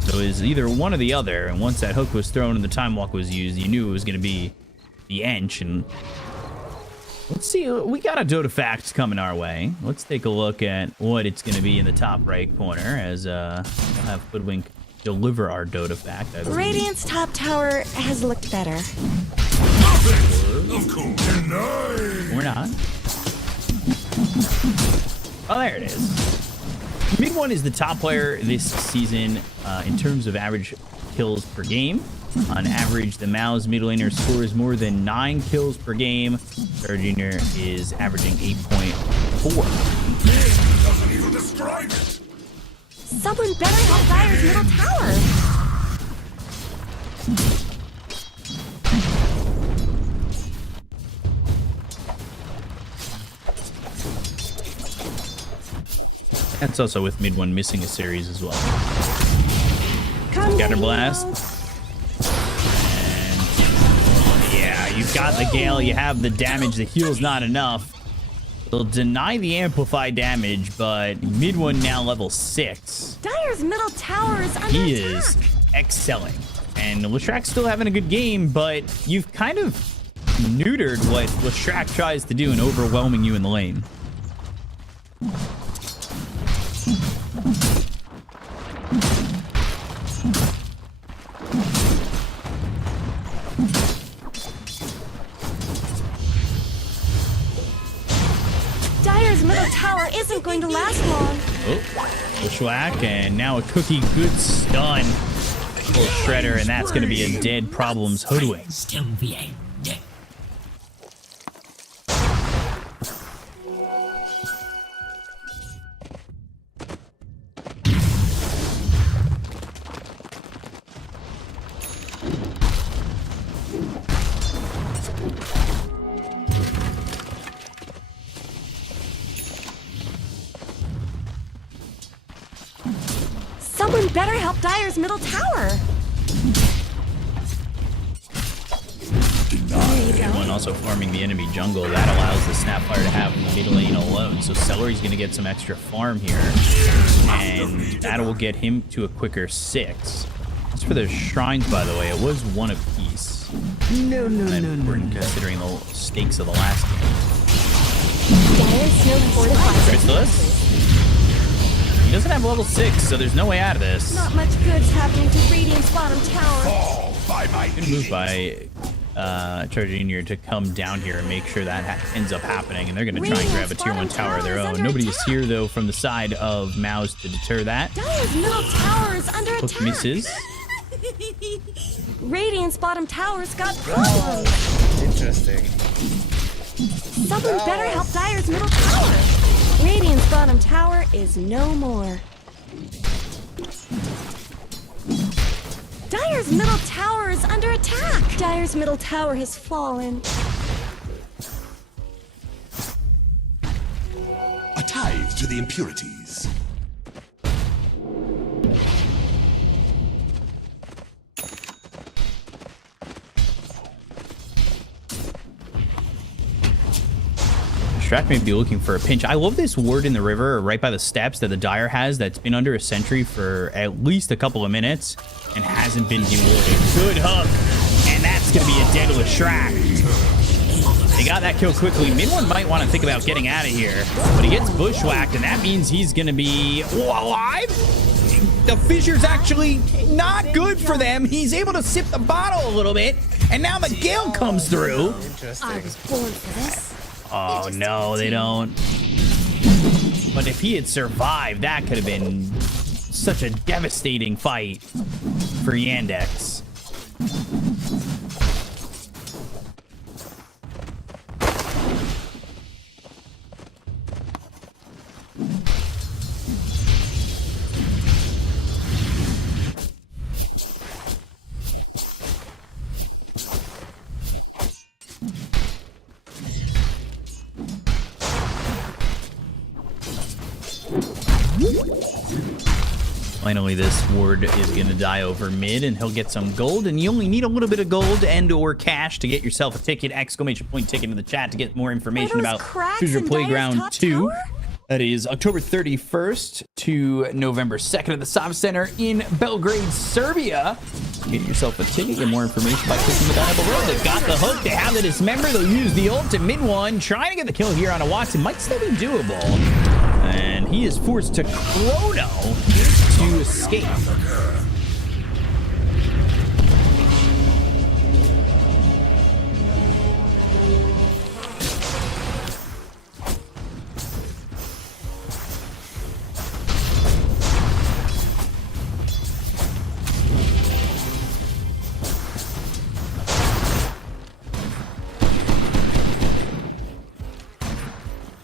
So it's either one or the other, and once that hook was thrown and the time walk was used, you knew it was gonna be the Ench. And let's see, we got a Dota fact coming our way. Let's take a look at what it's gonna be in the top right corner as we'll have Hoodwink deliver our Dota fact. Radiant's top tower has looked better. Of course. We're not. Oh, there it is. Mid one is the top player this season in terms of average kills per game. On average, the MOUZ mid laner scores more than 9 kills per game. Third junior is averaging 8.4. Doesn't even describe it. Someone better help Dire's middle tower. That's also with mid one missing a series as well. Come Scatter on, Blast. And yeah, you've got the Gale, you have the damage, the heal's not enough. They'll deny the amplified damage, but mid one now level 6. Dire's middle tower is under He attack. is excelling. And Leshrack's still having a good game, but you've kind of neutered what Leshrack tries to do in overwhelming you in the lane. Dire's middle tower isn't going to last long. Oh, Bushwhack, and now a Cookie good stun. Full Shredder, and that's going to be a dead Problems Hoodwink. Someone better help Dire's middle tower. One also farming the enemy jungle. That allows the Snapfire to have the mid lane alone. So Celery's going to get some extra farm here. And that will get him to a quicker 6. As for the shrines, by the way, it was one apiece. No. Considering the stakes of the last game. Dire's still fortified. Chrysalis? He doesn't have level 6, so there's no way out of this. Not much good's happening to Radiant's bottom tower. Fall by my Good move by Charger Junior to come down here and make sure that ends up happening, and they're going to try and grab a tier 1 tower of their own. Nobody is here, though, from the side of MOUZ to deter that. Dire's middle tower is under Hook attack. misses. Radiant's bottom tower's got problems. Interesting. Someone better help Dire's middle tower. Radiant's bottom tower is no more. Dire's middle tower is under attack. Dire's middle tower has fallen. A tithe to the impurities. Strat may be looking for a pinch. I love this ward in the river right by the steps that the Dire has that's been under a sentry for at least a couple of minutes and hasn't been dewarded. Good hook. And that's going to be a deadless Shrek. They got that kill quickly. Mid one might want to think about getting out of here, but he gets bushwhacked, and that means he's going to be alive. The Fissure's actually not good for them. He's able to sip the bottle a little bit, and now the Gale comes through. I was born for this. Oh, no, they don't. But if he had survived, that could have been such a devastating fight for Yandex. Finally, this ward is going to die over mid, and he'll get some gold. And you only need a little bit of gold and or cash to get yourself a ticket. Exclamation point ticket in the chat to get more information about FISSURE Playground 2. That is October 31st to November 2nd at the Sov Center in Belgrade, Serbia. Get yourself a ticket. Get more information by clicking the button below. They've got the hook. They have the dismember. They'll use the ult to mid one. Trying to get the kill here on a Watson. Might still be doable. And he is forced to Chrono to escape.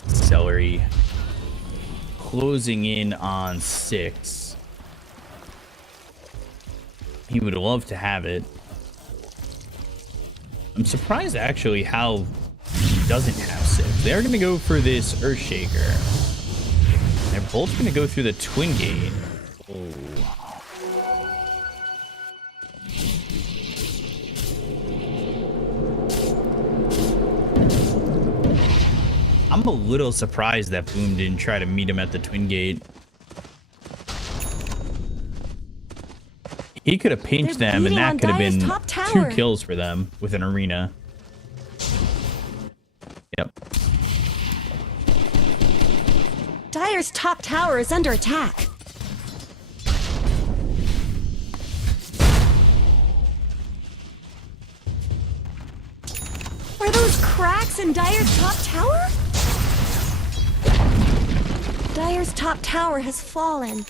Celery closing in on 6. He would love to have it. I'm surprised actually how he doesn't have 6. They're going to go for this Earthshaker. They're both going to go through the Twin Gate. Oh. I'm a little surprised that Boom didn't try to meet him at the Twin Gate. He could have pinched them, and that could have been 2 kills for them with an arena. Yep. Dire's top tower is under attack. Are those cracks in Dire's top tower? Dire's top tower has fallen.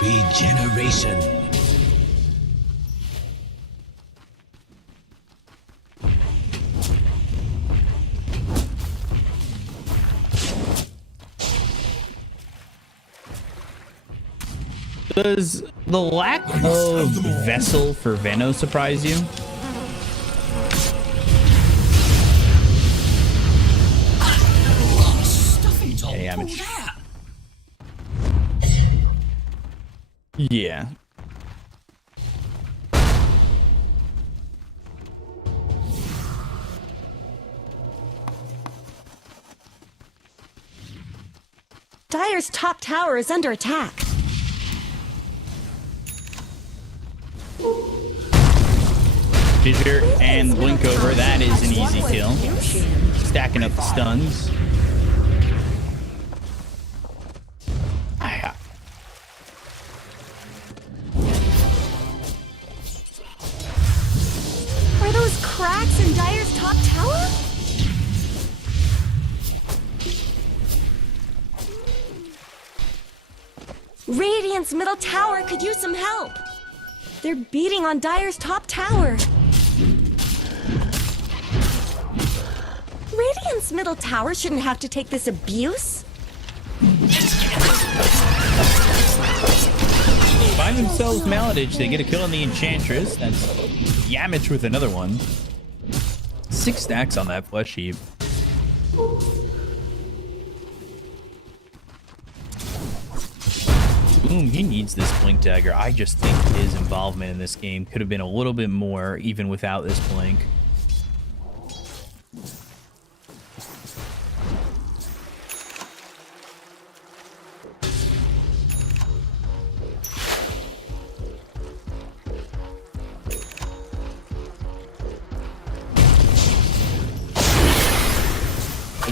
Regeneration. Does the lack of Vessel for Veno surprise you? Damage. Yeah. Dire's top tower is under attack. Fissure and Blink over. That is an easy kill. Stacking up the stuns. Are those cracks in Dire's top tower? Radiant's middle tower could use some help. They're beating on Dire's top tower. Radiant's middle tower shouldn't have to take this abuse. Find themselves Maladage. They get a kill on the Enchantress. That's Yamich with another one. 6 stacks on that flesh heap. Boom, he needs this blink dagger. I just think his involvement in this game could have been a little bit more even without this blink.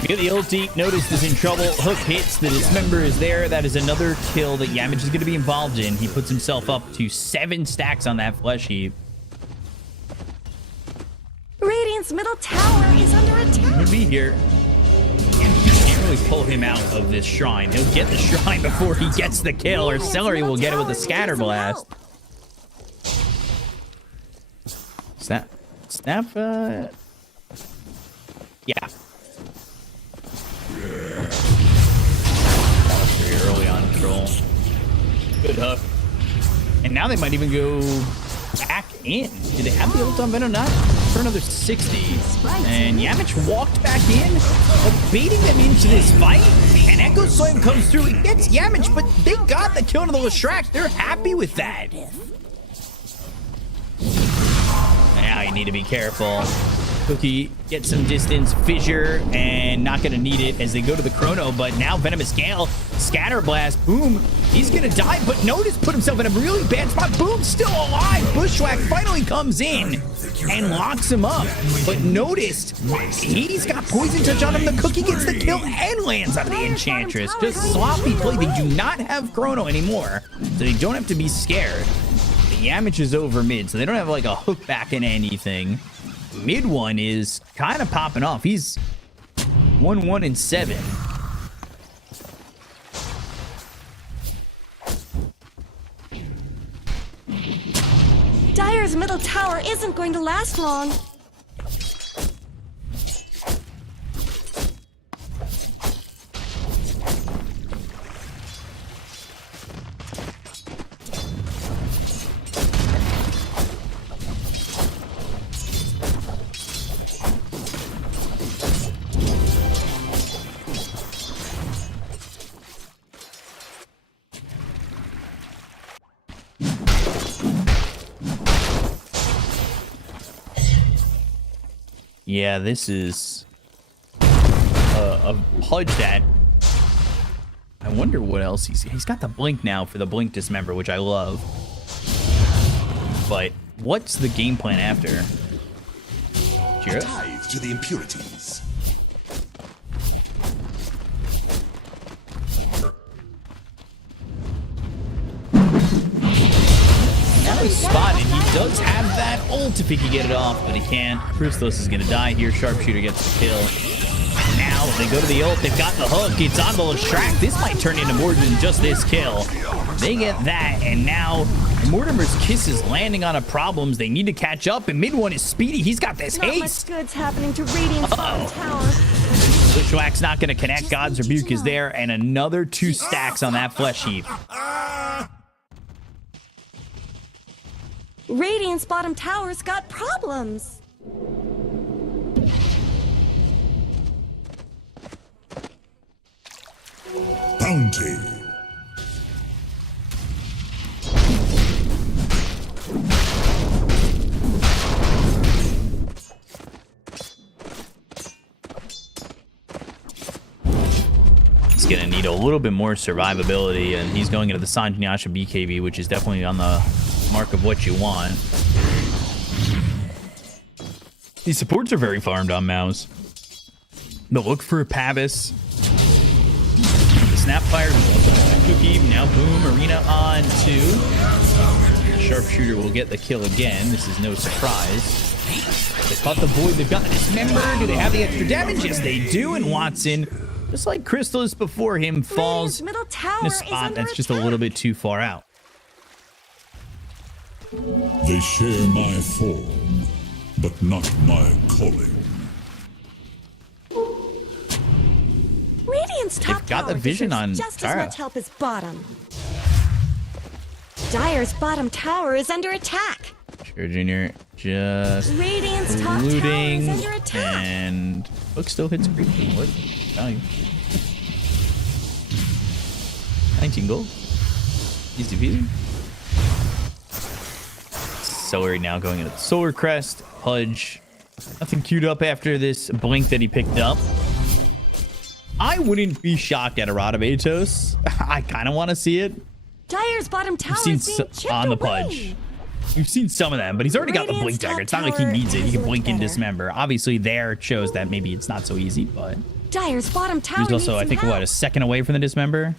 Get the ulti. Notice is in trouble. Hook hits. The dismember is there. That is another kill that Yamich is going to be involved in. He puts himself up to 7 stacks on that flesh heap. Radiant's middle tower is under attack. He'll be here. And you can't really pull him out of this shrine. He'll get the shrine before he gets the kill, or Celery will get it with a scatter blast. Snap. Yeah. Very early on troll. Good hook. And now they might even go back in. Do they have the ult on Venom? Not for another 60. And Yamich walked back in, baiting them into this fight. And Echo Slam comes through. It gets Yamich, but they got the kill on the Leshrac. They're happy with that. Now you need to be careful. Cookie gets some distance. Fissure, and not going to need it as they go to the Chrono, but now Venomous Gale, Scatter Blast, boom, he's going to die, but Notice put himself in a really bad spot. Boom, still alive. Bushwhack finally comes in and locks him up, but Noticed, he's got Poison Touch on him. The Cookie gets the kill and lands on the Enchantress. Just sloppy play. They do not have Chrono anymore, so they don't have to be scared. The Yamich is over mid, so they don't have like a hook back in anything. Mid one is kind of popping off. He's 1-1-7. Dire's middle tower isn't going to last long. Yeah, this is a Pudge that I wonder what else he's got the blink now for the blink dismember, which I love. But what's the game plan after? A tithe to the impurities. Now he's spotted. He does have that ult if he can get it off, but he can't. Christos is going to die here. Sharpshooter gets the kill. And now they go to the ult. They've got the hook. It's on the Leshrac. This might turn into more than just this kill. They get that, and now Mortimer's Kiss is landing on a problems. They need to catch up, and mid one is speedy. He's got this Not haste. much good's happening to Radiant's bottom tower. Bushwhack's not going to connect. God's Rebuke is there, and another 2 stacks on that flesh heap. Radiant's bottom tower's got problems. Bounty. He's going to need a little bit more survivability, and he's going into the Sanjanyasha BKB, which is definitely on the mark of what you want. These supports are very farmed on MOUZ. But look for Pavis. The Snapfire, Cookie, now boom, Arena on 2. The Sharpshooter will get the kill again. This is no surprise. They caught the Void. They've got the Dismember. Do they have the extra damage? Yes, they do. And Watson, just like Crystallis before him, falls in a spot that's just a little bit too far out. They share my form, but not my calling. Radiant's top got the tower vision deserves on just as Tara. much help as bottom. Dire's bottom tower is under attack. Sure, Junior. Just Radiant's top tower looting. is under attack. And Hook still hits creep. What? Value. 19 gold. Easy peasy. Celery now going into the Solar Crest. Pudge. Nothing queued up after this blink that he picked up. I wouldn't be shocked at a Radabatos. I kind of want to see it. Dire's bottom tower We've is seen being chipped on the away. Pudge. We've seen some of them, but he's already got the blink dagger. It's not like he needs it. He can blink and dismember. Obviously, there it shows that maybe it's not so easy, but Dire's bottom tower he's also, I needs think, some what, a help. second away from the dismember?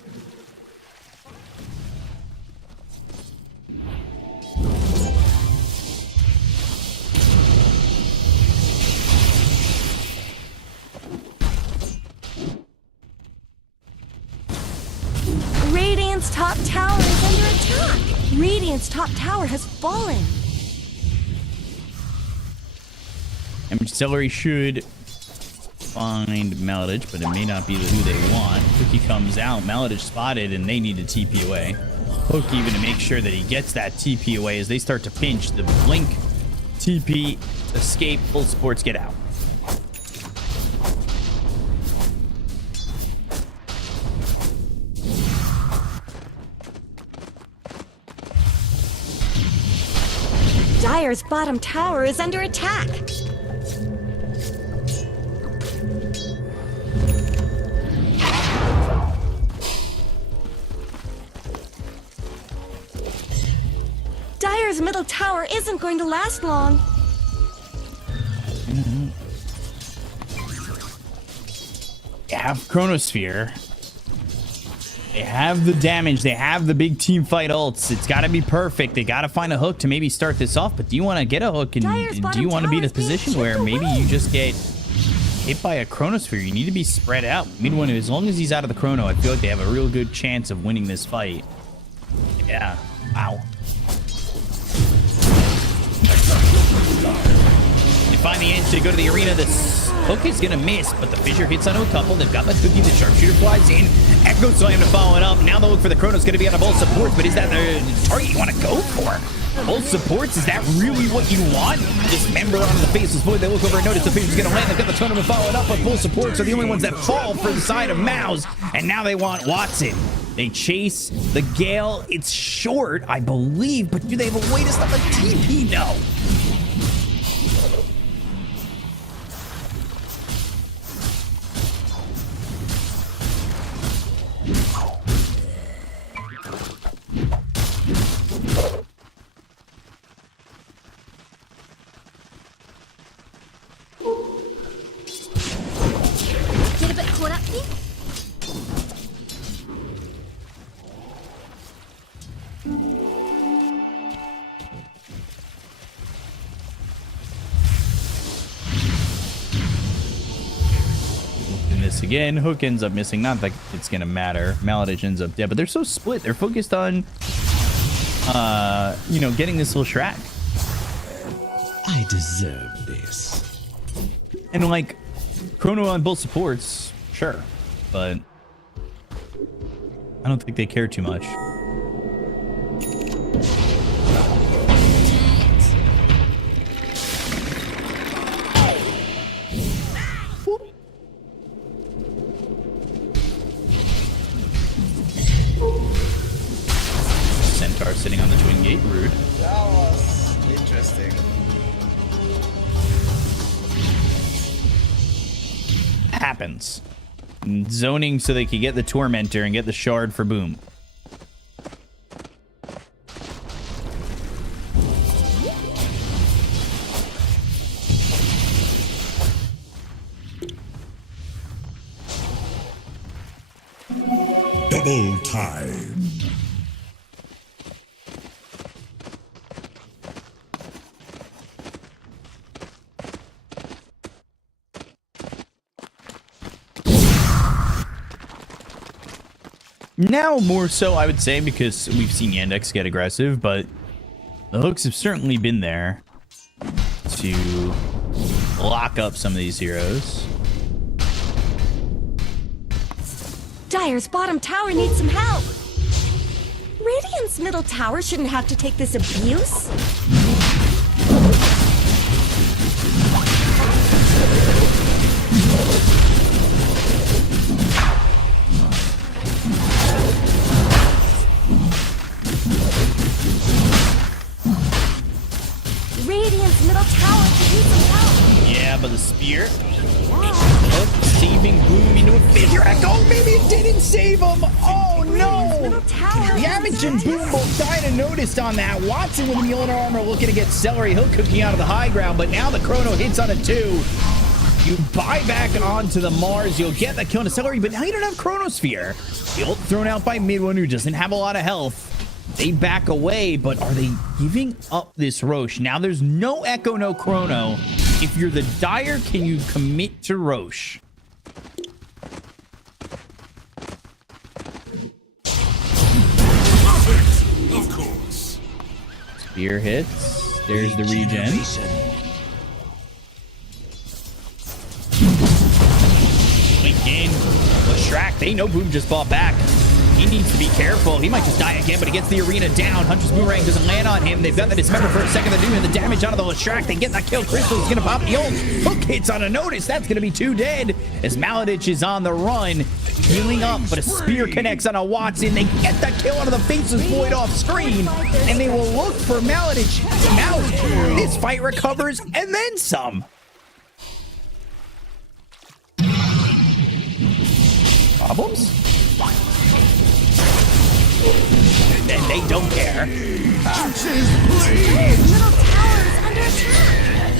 Radiant's top tower is under attack. Radiant's top tower has fallen. And Celery should find Maladich, but it may not be who they want. Cookie comes out, Maladich spotted, and they need to TP away. Hook even to make sure that he gets that TP away as they start to pinch. The blink, TP, escape, full supports get out. Dire's bottom tower is under attack. Dire's middle tower isn't going to last long. They have Chronosphere. They have the damage. They have the big team fight ults. It's got to be perfect. They got to find a hook to maybe start this off. But do you want to get a hook? And do you want to be in a position where maybe you just get hit by a Chronosphere? You need to be spread out. Meanwhile, as long as he's out of the Chrono, I feel like they have a real good chance of winning this fight. Yeah. Wow. They find the edge to go to the arena. This hook is going to miss, but the Fissure hits onto a couple. They've got the Cookie. The Sharpshooter flies in. Echo Slam to follow it up. Now the look for the Chrono is going to be on both supports, but is that the target you want to go for? Both supports, is that really what you want? Dismember onto the Faceless Void. They look over and notice the Fissure's going to land. They've got the tournament followed up, but both supports are the only ones that fall for the side of MOUZ, and now they want Watson. They chase the Gale. It's short, I believe, but do they have a way to stop the TP? No. Get a bit caught up here? In this again, Hook ends up missing. Not that it's gonna matter. Maladich ends up dead, but they're so split. They're focused on, you know, getting this little Shrek. I deserve this. And like, Chrono on both supports, sure, but I don't think they care too much. Centaur sitting on the twin gate, rude. That was interesting. Happens. Zoning so they could get the Tormentor and get the Shard for Boom. Double time. Now more so, I would say, because we've seen Yandex get aggressive, but the hooks have certainly been there to lock up some of these heroes. Dire's bottom tower needs some help. Radiant's middle tower shouldn't have to take this abuse. Radiant's middle tower could use some help. Yeah, but the spear saving Boom into a fissure. Oh, maybe it didn't save him. Oh no! Yamage and Boom both died unnoticed on that. Watson with the Mjolnir armor looking to get Celery. He'll cooking out of the high ground, but now the Chrono hits on it too. You buy back onto the Mars, you'll get that kill on a Celery, but now you don't have Chronosphere. The ult thrown out by Midone, who doesn't have a lot of health. They back away, but are they giving up this Roche? Now there's no Echo, no Chrono. If you're the Dire, can you commit to Roche? Of course. Spear hits. There's the regen. Again, Leshrac, they know Boom just fought back. He needs to be careful. He might just die again, but he gets the arena down. Hunter's Boomerang doesn't land on him. They've got the Dismember for a second. They're doing the damage onto the Leshrac. They get that kill. Crystal's going to pop the ult. Hook hits on a notice. That's going to be 2 dead as Maladich is on the run. Healing up, but a spear connects on a Watson. They get that kill out of the Faceless Void off screen, and they will look for Maladich. Now, this fight recovers, and then some. Problems? And they don't care. Middle tower is under attack.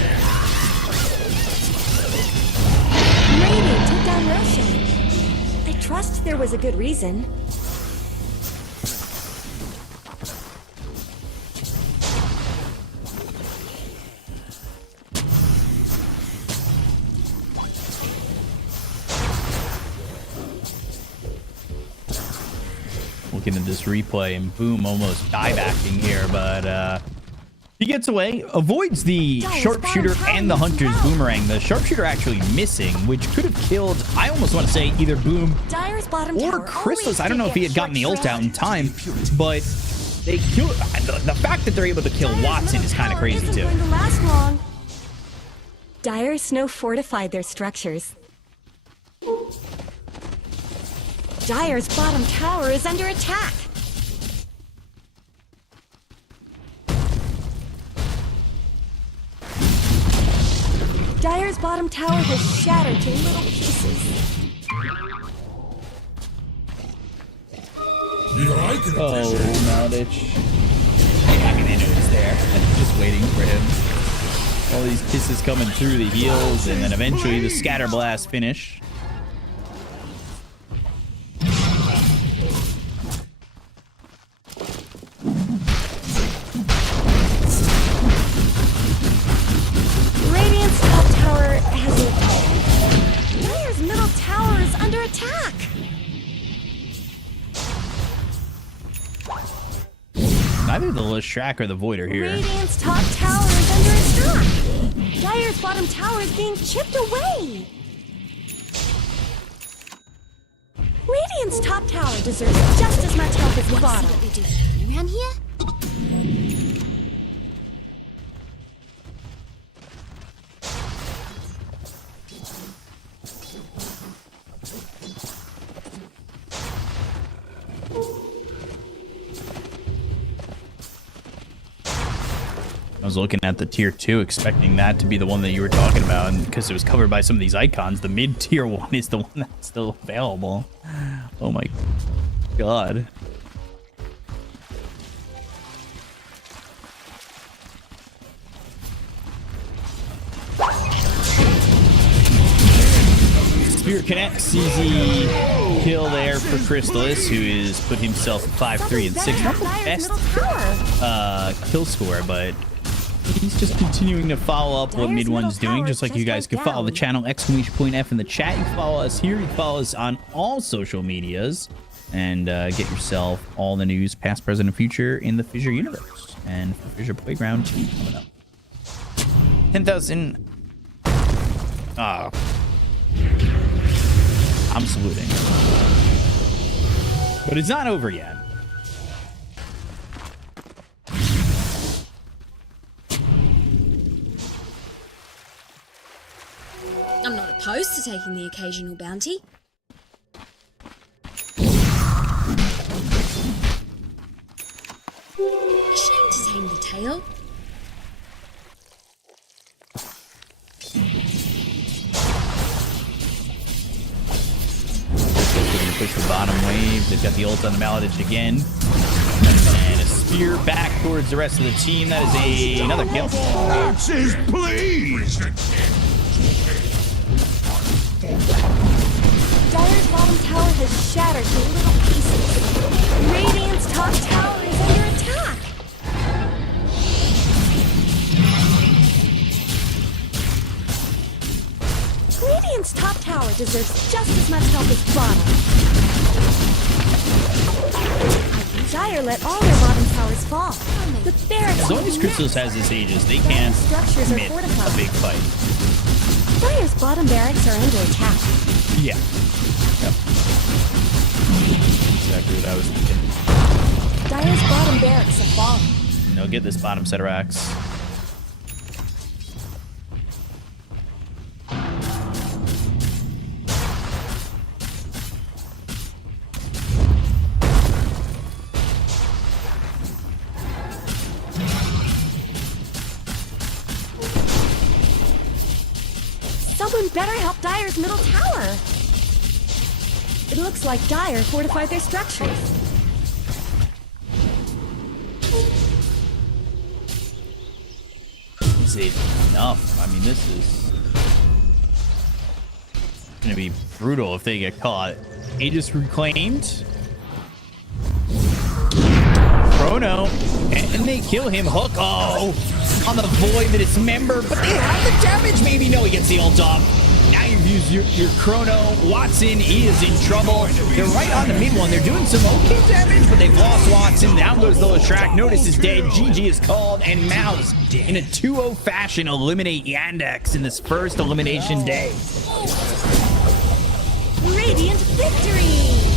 Radiant took down Roshan. I trust there was a good reason. Looking at this replay, and Boom almost diebacking here, but he gets away, avoids the Sharpshooter and the Hunter's Boomerang. The Sharpshooter actually missing, which could have killed, I almost want to say, either Boom or Chrysalis. I don't know if he had gotten the ult out in time, but they killed. The fact that they're able to kill Watson is kind of crazy too. Dire Snow fortified their structures. Dire's bottom tower is under attack. Dire's bottom tower has shattered to little pieces. Oh, Maladich. I mean, they know he's there. Just waiting for him. All these kisses coming through the heels, and then eventually the Scatter Blast finish. Radiant's top tower has a... Dire's middle tower is under attack. Neither the Leshrac or the Void are here. Radiant's top tower is under attack. Dire's bottom tower is being chipped away. Radiant's top tower deserves just as much help as the bottom. What we do around here? I was looking at the tier 2, expecting that to be the one that you were talking about, and because it was covered by some of these icons, the mid-tier one is the one that's still available. Oh my god. Spirit connects, easy kill there for Crystallis, who has put himself 5-3 and 6. Not the best kill score, but he's just continuing to follow up what Mid1's doing, just like you guys can follow the channel !F in the chat. You can follow us here. You can follow us on all social medias and get yourself all the news, past, present, and future in the FISSURE Universe and for FISSURE Playground 2 coming up. 10,000. I'm saluting. But it's not over yet. I'm not opposed to taking the occasional bounty. A shame to tame the tail. Push the bottom wave. They've got the ult on the Maladich again. And a spear back towards the rest of the team. That is another kill. Answers, please! Dire's bottom tower has shattered to little pieces. Radiant's top tower is under attack. Radiant's top tower deserves just as much help as bottom. Dire let all their bottom towers fall. The barracks. As long as Crystals has his Aegis, they can't structures are commit fortified. a big fight. Dire's bottom barracks are under attack. Yeah. Yep. Exactly what I was thinking. Dire's bottom barracks have fallen. No, get this bottom set of racks. Someone better help Dire's middle tower. It looks like Dire fortified their structures. Is it enough? I mean, this is going to be brutal if they get caught. Aegis reclaimed. Chrono. And they kill him. Hook. Oh, on the void that it's member. But they have the damage. Maybe. No, he gets the ult off. Now you've used your Chrono. Watson is in trouble. They're right on the mid one. They're doing some okay damage, but they've lost Watson. Down goes the Leshrac. Notice is dead. GG is called. And MOUZ, in a 2-0 fashion, eliminate Yandex in this first elimination day. Radiant victory!